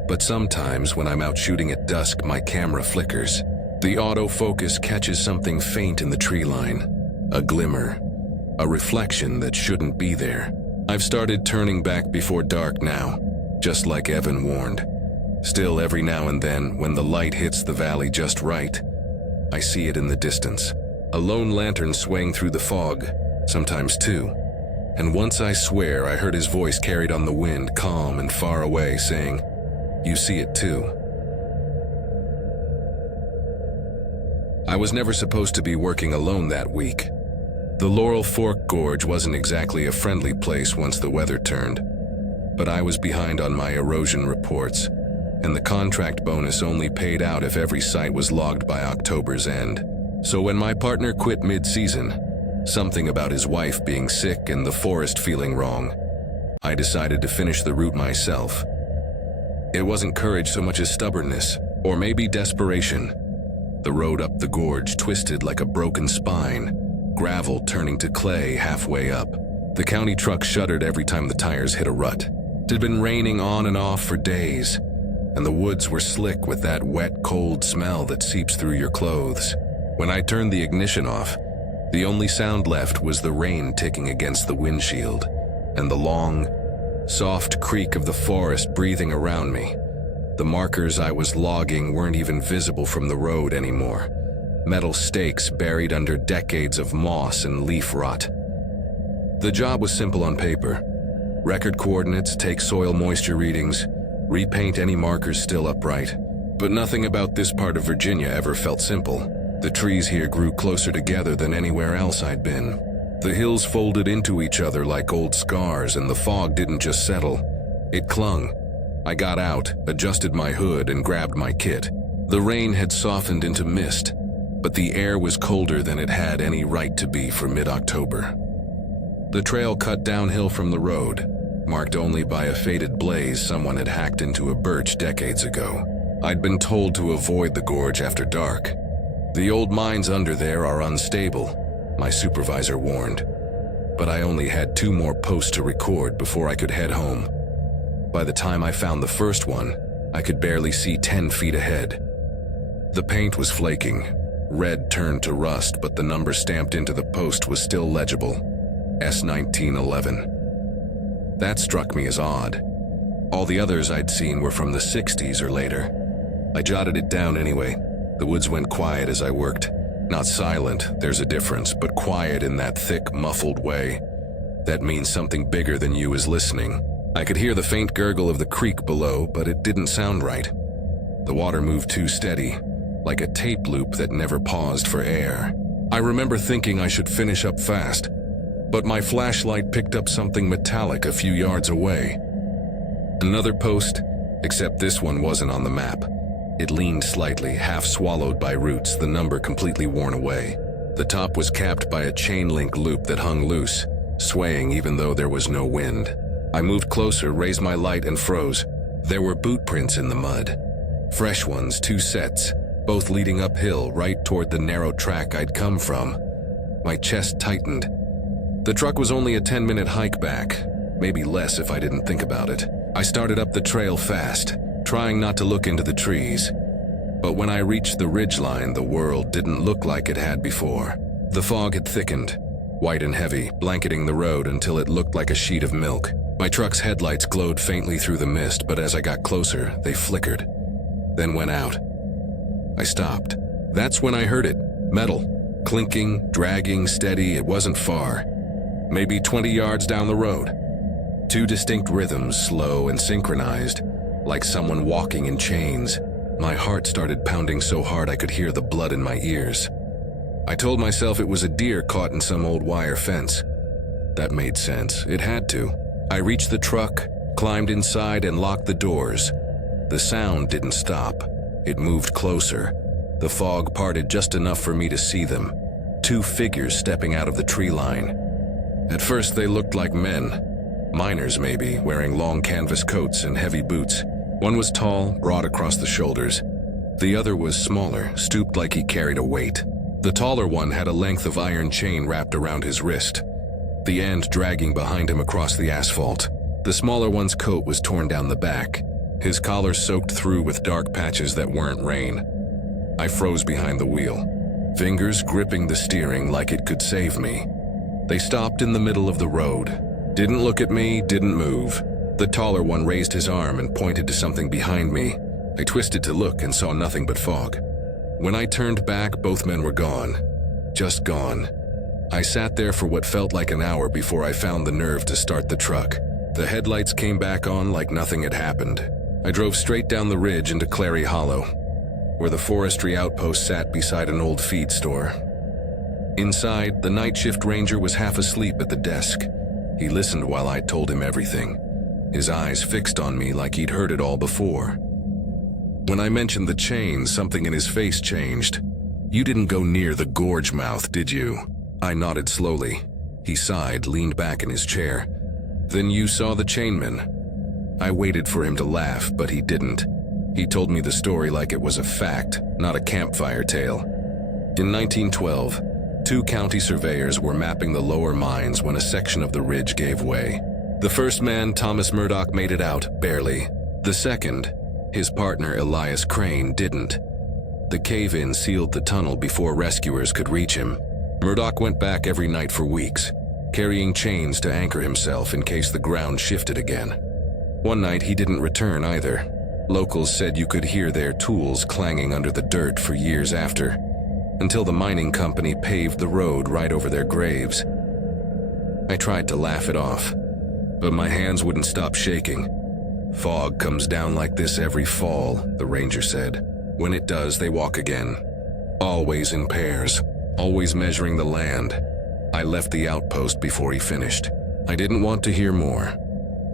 But sometimes when I'm out shooting at dusk, my camera flickers. The autofocus catches something faint in the tree line, a glimmer, a reflection that shouldn't be there. I've started turning back before dark now, just like Evan warned. Still, every now and then, when the light hits the valley just right, I see it in the distance. A lone lantern swaying through the fog, sometimes two. And once I swear I heard his voice carried on the wind, calm and far away, saying, "You see it too." I was never supposed to be working alone that week. The Laurel Fork Gorge wasn't exactly a friendly place once the weather turned, but I was behind on my erosion reports, and the contract bonus only paid out if every site was logged by October's end. So when my partner quit mid-season, something about his wife being sick and the forest feeling wrong, I decided to finish the route myself. It wasn't courage so much as stubbornness, or maybe desperation. The road up the gorge twisted like a broken spine, gravel turning to clay halfway up. The county truck shuddered every time the tires hit a rut. It had been raining on and off for days, and the woods were slick with that wet, cold smell that seeps through your clothes. When I turned the ignition off, the only sound left was the rain ticking against the windshield, and the long, soft creak of the forest breathing around me. The markers I was logging weren't even visible from the road anymore. Metal stakes buried under decades of moss and leaf rot. The job was simple on paper. Record coordinates, take soil moisture readings, repaint any markers still upright. But nothing about this part of Virginia ever felt simple. The trees here grew closer together than anywhere else I'd been. The hills folded into each other like old scars, and the fog didn't just settle, it clung. I got out, adjusted my hood, and grabbed my kit. The rain had softened into mist, but the air was colder than it had any right to be for mid-October. The trail cut downhill from the road, marked only by a faded blaze someone had hacked into a birch decades ago. I'd been told to avoid the gorge after dark. The old mines under there are unstable, my supervisor warned. But I only had 2 more posts to record before I could head home. By the time I found the first one, I could barely see 10 feet ahead. The paint was flaking. Red turned to rust, but the number stamped into the post was still legible. S1911. That struck me as odd. All the others I'd seen were from the 60s or later. I jotted it down anyway. The woods went quiet as I worked. Not silent, there's a difference, but quiet in that thick, muffled way. That means something bigger than you is listening. I could hear the faint gurgle of the creek below, but it didn't sound right. The water moved too steady, like a tape loop that never paused for air. I remember thinking I should finish up fast, but my flashlight picked up something metallic a few yards away. Another post, except this one wasn't on the map. It leaned slightly, half swallowed by roots, the number completely worn away. The top was capped by a chain link loop that hung loose, swaying even though there was no wind. I moved closer, raised my light, and froze. There were boot prints in the mud. Fresh ones, 2 sets, both leading uphill, right toward the narrow track I'd come from. My chest tightened. The truck was only a 10-minute hike back, maybe less if I didn't think about it. I started up the trail fast, trying not to look into the trees. But when I reached the ridgeline, the world didn't look like it had before. The fog had thickened, white and heavy, blanketing the road until it looked like a sheet of milk. My truck's headlights glowed faintly through the mist, but as I got closer, they flickered, then went out. I stopped. That's when I heard it. Metal. Clinking, dragging, steady. It wasn't far. Maybe 20 yards down the road. 2 distinct rhythms, slow and synchronized, like someone walking in chains. My heart started pounding so hard I could hear the blood in my ears. I told myself it was a deer caught in some old wire fence. That made sense. It had to. I reached the truck, climbed inside, and locked the doors. The sound didn't stop. It moved closer. The fog parted just enough for me to see them. 2 figures stepping out of the tree line. At first they looked like men. Miners maybe, wearing long canvas coats and heavy boots. One was tall, broad across the shoulders. The other was smaller, stooped like he carried a weight. The taller one had a length of iron chain wrapped around his wrist, the end dragging behind him across the asphalt. The smaller one's coat was torn down the back, his collar soaked through with dark patches that weren't rain. I froze behind the wheel, fingers gripping the steering like it could save me. They stopped in the middle of the road. Didn't look at me, didn't move. The taller one raised his arm and pointed to something behind me. I twisted to look and saw nothing but fog. When I turned back, both men were gone. Just gone. I sat there for what felt like an hour before I found the nerve to start the truck. The headlights came back on like nothing had happened. I drove straight down the ridge into Clary Hollow, where the forestry outpost sat beside an old feed store. Inside, the night shift ranger was half asleep at the desk. He listened while I told him everything, his eyes fixed on me like he'd heard it all before. When I mentioned the chain, something in his face changed. "You didn't go near the gorge mouth, did you?" I nodded slowly. He sighed, leaned back in his chair. "Then you saw the chainmen." I waited for him to laugh, but he didn't. He told me the story like it was a fact, not a campfire tale. In 1912, 2 county surveyors were mapping the lower mines when a section of the ridge gave way. The first man, Thomas Murdoch, made it out, barely. The second, his partner Elias Crane, didn't. The cave-in sealed the tunnel before rescuers could reach him. Murdoch went back every night for weeks, carrying chains to anchor himself in case the ground shifted again. One night he didn't return either. Locals said you could hear their tools clanging under the dirt for years after, until the mining company paved the road right over their graves. I tried to laugh it off, but my hands wouldn't stop shaking. "Fog comes down like this every fall," the ranger said. "When it does, they walk again. Always in pairs, always measuring the land." I left the outpost before he finished. I didn't want to hear more.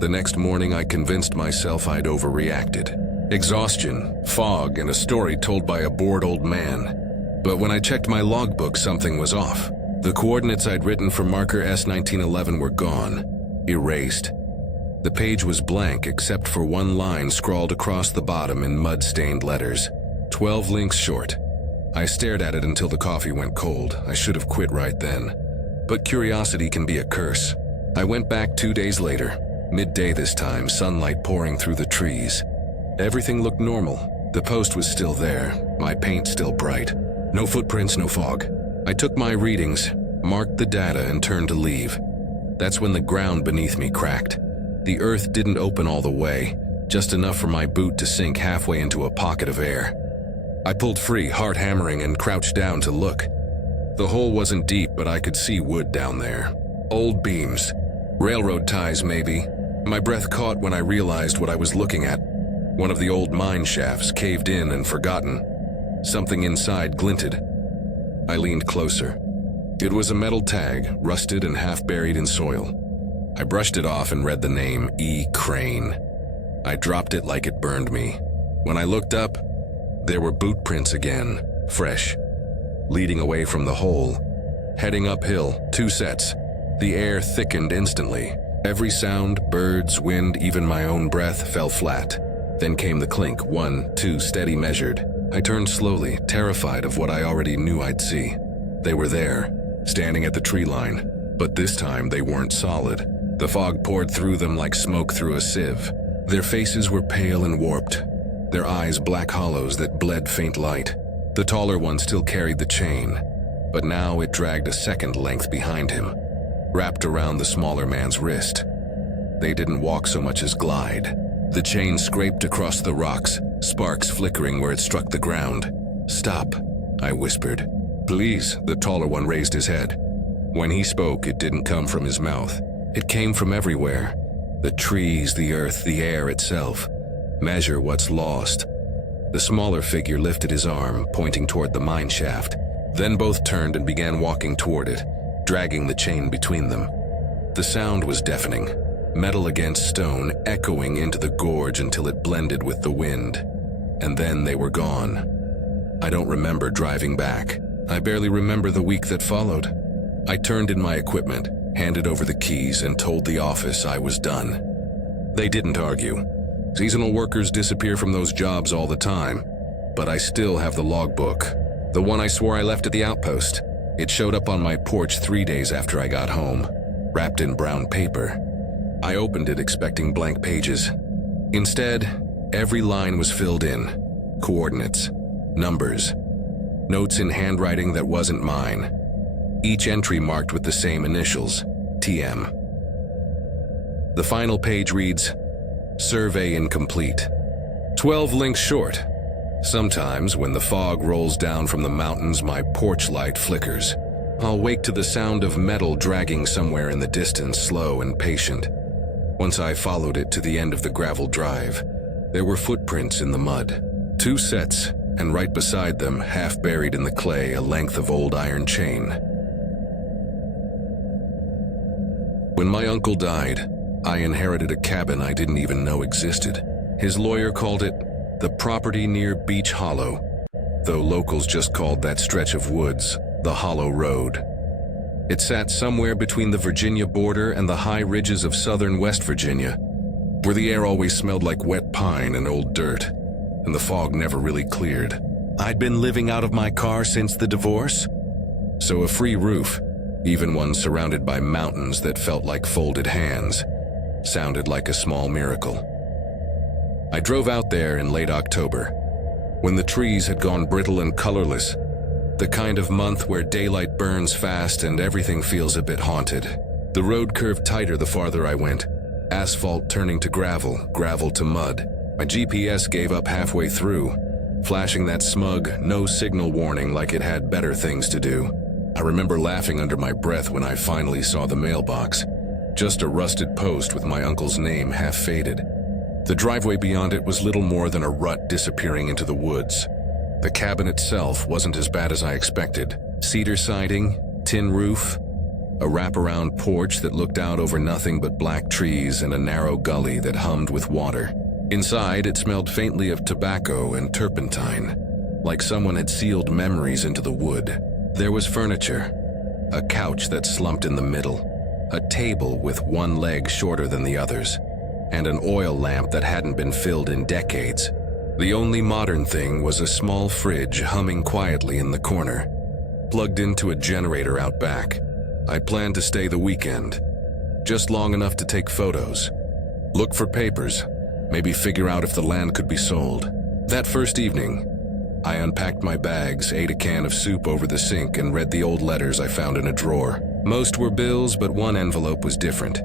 The next morning I convinced myself I'd overreacted. Exhaustion, fog, and a story told by a bored old man. But when I checked my logbook, something was off. The coordinates I'd written for marker S1911 were gone, erased. The page was blank except for one line scrawled across the bottom in mud-stained letters. 12 links short. I stared at it until the coffee went cold. I should have quit right then. But curiosity can be a curse. I went back 2 days later. Midday this time, sunlight pouring through the trees. Everything looked normal. The post was still there, my paint still bright. No footprints, no fog. I took my readings, marked the data, and turned to leave. That's when the ground beneath me cracked. The earth didn't open all the way, just enough for my boot to sink halfway into a pocket of air. I pulled free, heart hammering, and crouched down to look. The hole wasn't deep, but I could see wood down there. Old beams. Railroad ties, maybe. My breath caught when I realized what I was looking at. One of the old mine shafts, caved in and forgotten. Something inside glinted. I leaned closer. It was a metal tag, rusted and half buried in soil. I brushed it off and read the name, E. Crane. I dropped it like it burned me. When I looked up, there were boot prints again, fresh, leading away from the hole. Heading uphill, 2 sets. The air thickened instantly. Every sound, birds, wind, even my own breath, fell flat. Then came the clink, 1, 2, steady measured. I turned slowly, terrified of what I already knew I'd see. They were there, standing at the tree line, but this time they weren't solid. The fog poured through them like smoke through a sieve. Their faces were pale and warped, their eyes black hollows that bled faint light. The taller one still carried the chain, but now it dragged a second length behind him, wrapped around the smaller man's wrist. They didn't walk so much as glide. The chain scraped across the rocks, sparks flickering where it struck the ground. "Stop," I whispered. "Please," the taller one raised his head. When he spoke, it didn't come from his mouth. It came from everywhere. The trees, the earth, the air itself. Measure what's lost. The smaller figure lifted his arm, pointing toward the mine shaft. Then both turned and began walking toward it, dragging the chain between them. The sound was deafening. Metal against stone, echoing into the gorge until it blended with the wind. And then they were gone. I don't remember driving back. I barely remember the week that followed. I turned in my equipment, handed over the keys, and told the office I was done. They didn't argue. Seasonal workers disappear from those jobs all the time, but I still have the logbook, the one I swore I left at the outpost. It showed up on my porch 3 days after I got home, wrapped in brown paper. I opened it expecting blank pages. Instead, every line was filled in. Coordinates, numbers, notes in handwriting that wasn't mine. Each entry marked with the same initials, TM. The final page reads, "Survey incomplete." 12 links short. Sometimes, when the fog rolls down from the mountains, my porch light flickers. I'll wake to the sound of metal dragging somewhere in the distance, slow and patient. Once I followed it to the end of the gravel drive, there were footprints in the mud. 2 sets, and right beside them, half buried in the clay, a length of old iron chain. When my uncle died, I inherited a cabin I didn't even know existed. His lawyer called it the property near Beach Hollow, though locals just called that stretch of woods the Hollow Road. It sat somewhere between the Virginia border and the high ridges of southern West Virginia, where the air always smelled like wet pine and old dirt, and the fog never really cleared. I'd been living out of my car since the divorce, so a free roof, even one surrounded by mountains that felt like folded hands, sounded like a small miracle. I drove out there in late October, when the trees had gone brittle and colorless, the kind of month where daylight burns fast and everything feels a bit haunted. The road curved tighter the farther I went, asphalt turning to gravel, gravel to mud. My GPS gave up halfway through, flashing that smug, no signal warning like it had better things to do. I remember laughing under my breath when I finally saw the mailbox, just a rusted post with my uncle's name half faded. The driveway beyond it was little more than a rut disappearing into the woods. The cabin itself wasn't as bad as I expected. Cedar siding, tin roof, a wraparound porch that looked out over nothing but black trees and a narrow gully that hummed with water. Inside, it smelled faintly of tobacco and turpentine, like someone had sealed memories into the wood. There was furniture, a couch that slumped in the middle, a table with one leg shorter than the others, and an oil lamp that hadn't been filled in decades. The only modern thing was a small fridge humming quietly in the corner, plugged into a generator out back. I planned to stay the weekend, just long enough to take photos, look for papers, maybe figure out if the land could be sold. That first evening, I unpacked my bags, ate a can of soup over the sink, and read the old letters I found in a drawer. Most were bills, but one envelope was different.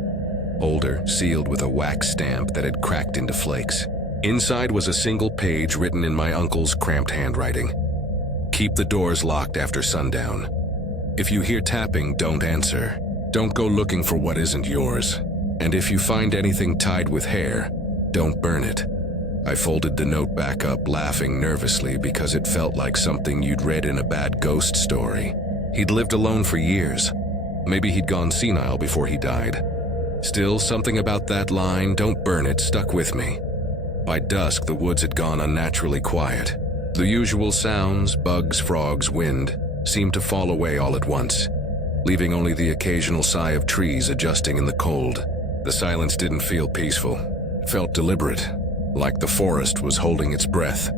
Older, sealed with a wax stamp that had cracked into flakes. Inside was a single page written in my uncle's cramped handwriting. Keep the doors locked after sundown. If you hear tapping, don't answer. Don't go looking for what isn't yours. And if you find anything tied with hair, don't burn it. I folded the note back up, laughing nervously because it felt like something you'd read in a bad ghost story. He'd lived alone for years. Maybe he'd gone senile before he died. Still, something about that line, "Don't burn it," stuck with me. By dusk, the woods had gone unnaturally quiet. The usual sounds, bugs, frogs, wind, seemed to fall away all at once, leaving only the occasional sigh of trees adjusting in the cold. The silence didn't feel peaceful. It felt deliberate, like the forest was holding its breath.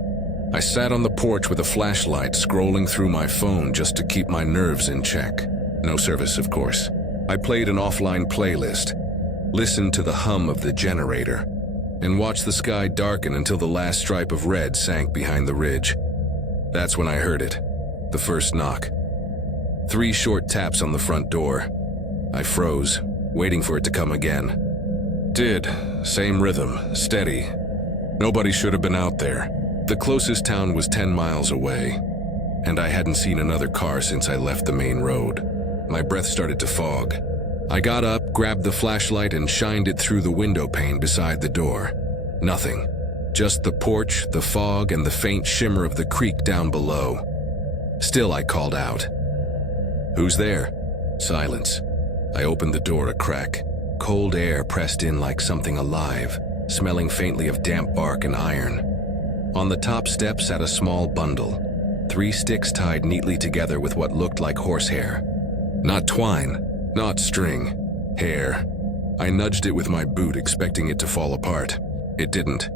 I sat on the porch with a flashlight, scrolling through my phone just to keep my nerves in check. No service, of course. I played an offline playlist, listened to the hum of the generator, and watched the sky darken until the last stripe of red sank behind the ridge. That's when I heard it, the first knock. 3 short taps on the front door. I froze, waiting for it to come again. Did. Same rhythm, steady. Nobody should have been out there. The closest town was 10 miles away, and I hadn't seen another car since I left the main road. My breath started to fog. I got up, grabbed the flashlight, and shined it through the window pane beside the door. Nothing. Just the porch, the fog, and the faint shimmer of the creek down below. Still, I called out. "Who's there?" Silence. I opened the door a crack. Cold air pressed in like something alive, smelling faintly of damp bark and iron. On the top step sat a small bundle, 3 sticks tied neatly together with what looked like horsehair. Not twine, not string, hair. I nudged it with my boot, expecting it to fall apart. It didn't.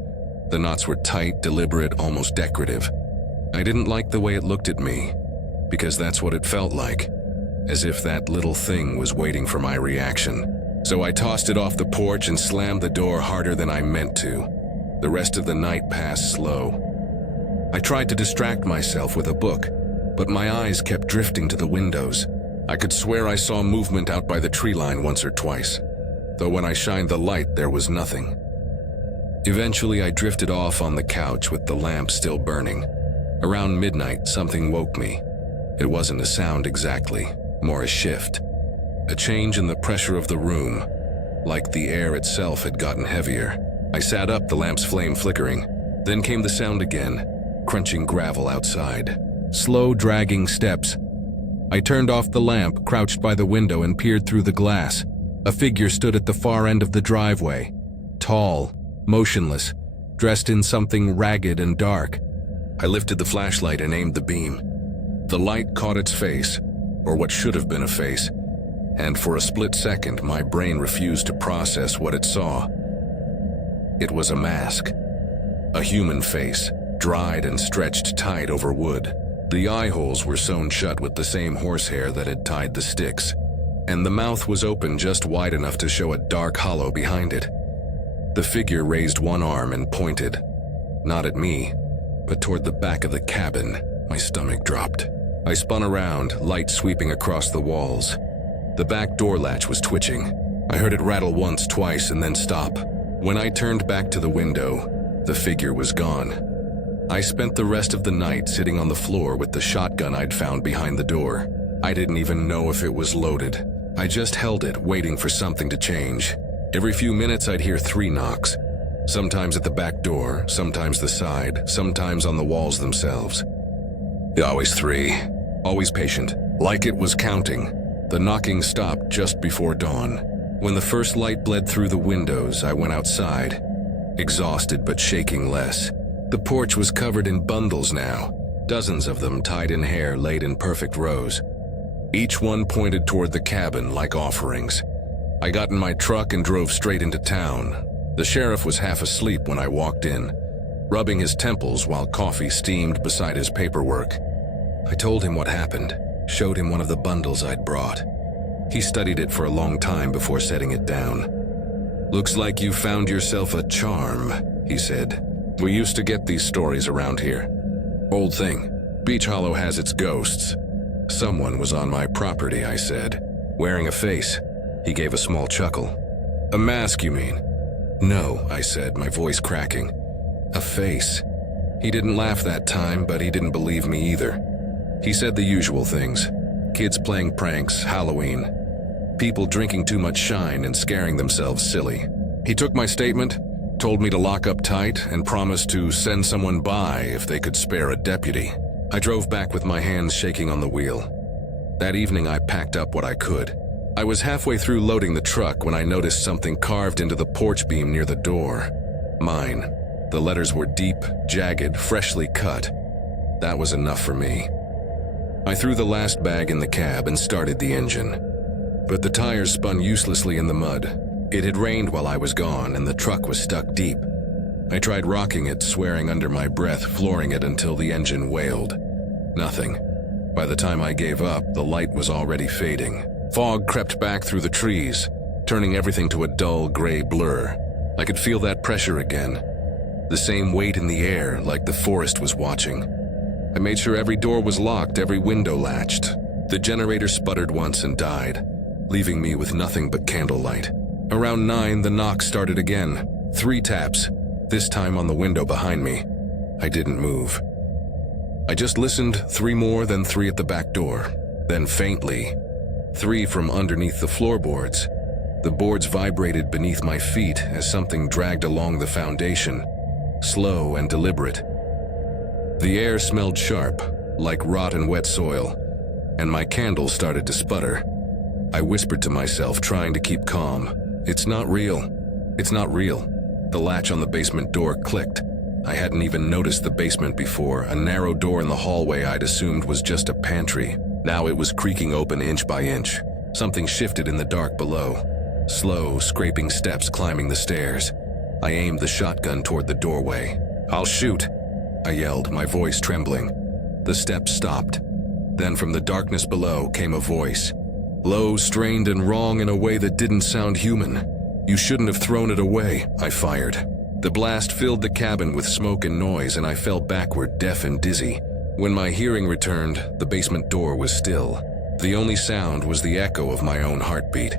The knots were tight, deliberate, almost decorative. I didn't like the way it looked at me, because that's what it felt like, as if that little thing was waiting for my reaction. So I tossed it off the porch and slammed the door harder than I meant to. The rest of the night passed slow. I tried to distract myself with a book, but my eyes kept drifting to the windows. I could swear I saw movement out by the tree line once or twice, though when I shined the light, there was nothing. Eventually, I drifted off on the couch with the lamp still burning. Around midnight, something woke me. It wasn't a sound exactly, more a shift. A change in the pressure of the room, like the air itself had gotten heavier. I sat up, the lamp's flame flickering. Then came the sound again, crunching gravel outside. Slow, dragging steps. I turned off the lamp, crouched by the window, and peered through the glass. A figure stood at the far end of the driveway. Tall, motionless, dressed in something ragged and dark. I lifted the flashlight and aimed the beam. The light caught its face, or what should have been a face, and for a split second, my brain refused to process what it saw. It was a mask. A human face, dried and stretched tight over wood. The eye holes were sewn shut with the same horsehair that had tied the sticks, and the mouth was open just wide enough to show a dark hollow behind it. The figure raised one arm and pointed, not at me, but toward the back of the cabin. My stomach dropped. I spun around, light sweeping across the walls. The back door latch was twitching. I heard it rattle once, twice, and then stop. When I turned back to the window, the figure was gone. I spent the rest of the night sitting on the floor with the shotgun I'd found behind the door. I didn't even know if it was loaded. I just held it, waiting for something to change. Every few minutes I'd hear 3 knocks. Sometimes at the back door, sometimes the side, sometimes on the walls themselves. Always 3. Always patient, like it was counting. The knocking stopped just before dawn. When the first light bled through the windows, I went outside. exhausted but shaking less. The porch was covered in bundles now, dozens of them tied in hair laid in perfect rows. Each one pointed toward the cabin like offerings. I got in my truck and drove straight into town. The sheriff was half asleep when I walked in, rubbing his temples while coffee steamed beside his paperwork. I told him what happened, showed him one of the bundles I'd brought. He studied it for a long time before setting it down. "Looks like you found yourself a charm," he said. "We used to get these stories around here. Old thing, Beach Hollow has its ghosts." "Someone was on my property," I said, wearing a face. He gave a small chuckle. "A mask, you mean?" "No," I said, my voice cracking. "A face." He didn't laugh that time, but he didn't believe me either. He said the usual things. Kids playing pranks, Halloween. People drinking too much shine and scaring themselves silly. He took my statement, told me to lock up tight, and promised to send someone by if they could spare a deputy. I drove back with my hands shaking on the wheel. That evening I packed up what I could. I was halfway through loading the truck when I noticed something carved into the porch beam near the door. Mine. The letters were deep, jagged, freshly cut. That was enough for me. I threw the last bag in the cab and started the engine. But the tires spun uselessly in the mud. It had rained while I was gone and the truck was stuck deep. I tried rocking it, swearing under my breath, flooring it until the engine wailed. Nothing. By the time I gave up, the light was already fading. Fog crept back through the trees, turning everything to a dull gray blur. I could feel that pressure again. The same weight in the air, like the forest was watching. I made sure every door was locked, every window latched. The generator sputtered once and died, leaving me with nothing but candlelight. Around 9, the knock started again. 3 taps, this time on the window behind me. I didn't move. I just listened, 3 more, then 3 at the back door. Then faintly, 3 from underneath the floorboards. The boards vibrated beneath my feet as something dragged along the foundation, slow and deliberate. The air smelled sharp, like rotten wet soil, and my candle started to sputter. I whispered to myself, trying to keep calm. "It's not real. It's not real." The latch on the basement door clicked. I hadn't even noticed the basement before, a narrow door in the hallway I'd assumed was just a pantry. Now it was creaking open inch by inch. Something shifted in the dark below. Slow, scraping steps climbing the stairs. I aimed the shotgun toward the doorway. "I'll shoot," I yelled, my voice trembling. The steps stopped. Then from the darkness below came a voice. Low, strained, and wrong in a way that didn't sound human. "You shouldn't have thrown it away," I fired. The blast filled the cabin with smoke and noise, and I fell backward, deaf and dizzy. When my hearing returned, the basement door was still. The only sound was the echo of my own heartbeat.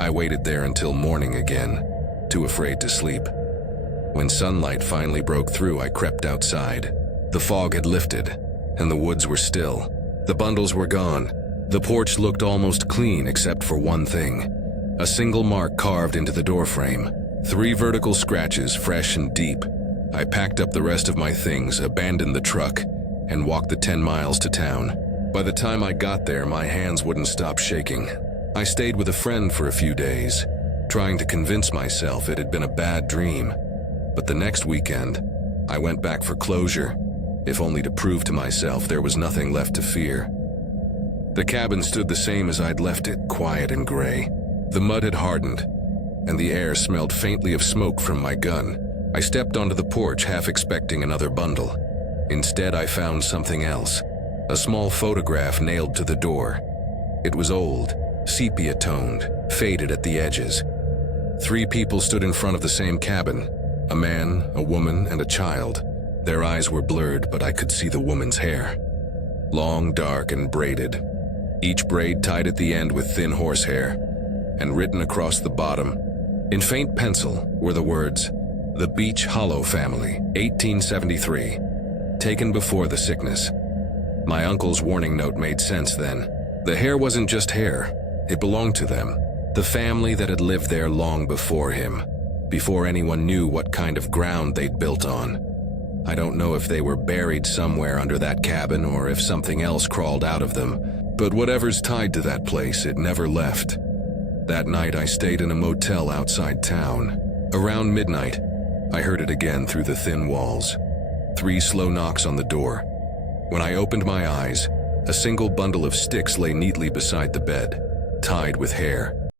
I waited there until morning again, too afraid to sleep. When sunlight finally broke through, I crept outside. The fog had lifted, and the woods were still. The bundles were gone. The porch looked almost clean except for one thing. A single mark carved into the doorframe. 3 vertical scratches, fresh and deep. I packed up the rest of my things, abandoned the truck, and walked the 10 miles to town. By the time I got there, my hands wouldn't stop shaking. I stayed with a friend for a few days, trying to convince myself it had been a bad dream. But the next weekend, I went back for closure, if only to prove to myself there was nothing left to fear. The cabin stood the same as I'd left it, quiet and gray. The mud had hardened, and the air smelled faintly of smoke from my gun. I stepped onto the porch, half expecting another bundle. Instead, I found something else. A small photograph nailed to the door. It was old, sepia-toned, faded at the edges. 3 people stood in front of the same cabin. A man, a woman, and a child. Their eyes were blurred, but I could see the woman's hair. Long, dark, and braided. Each braid tied at the end with thin horsehair, and written across the bottom, in faint pencil, were the words, "The Beach Hollow Family, 1873. Taken before the sickness." My uncle's warning note made sense then. The hair wasn't just hair. It belonged to them. The family that had lived there long before him. Before anyone knew what kind of ground they'd built on. I don't know if they were buried somewhere under that cabin or if something else crawled out of them, but whatever's tied to that place, it never left. That night I stayed in a motel outside town. Around midnight, I heard it again through the thin walls. 3 slow knocks on the door. When I opened my eyes, a single bundle of sticks lay neatly beside the bed, tied with hair.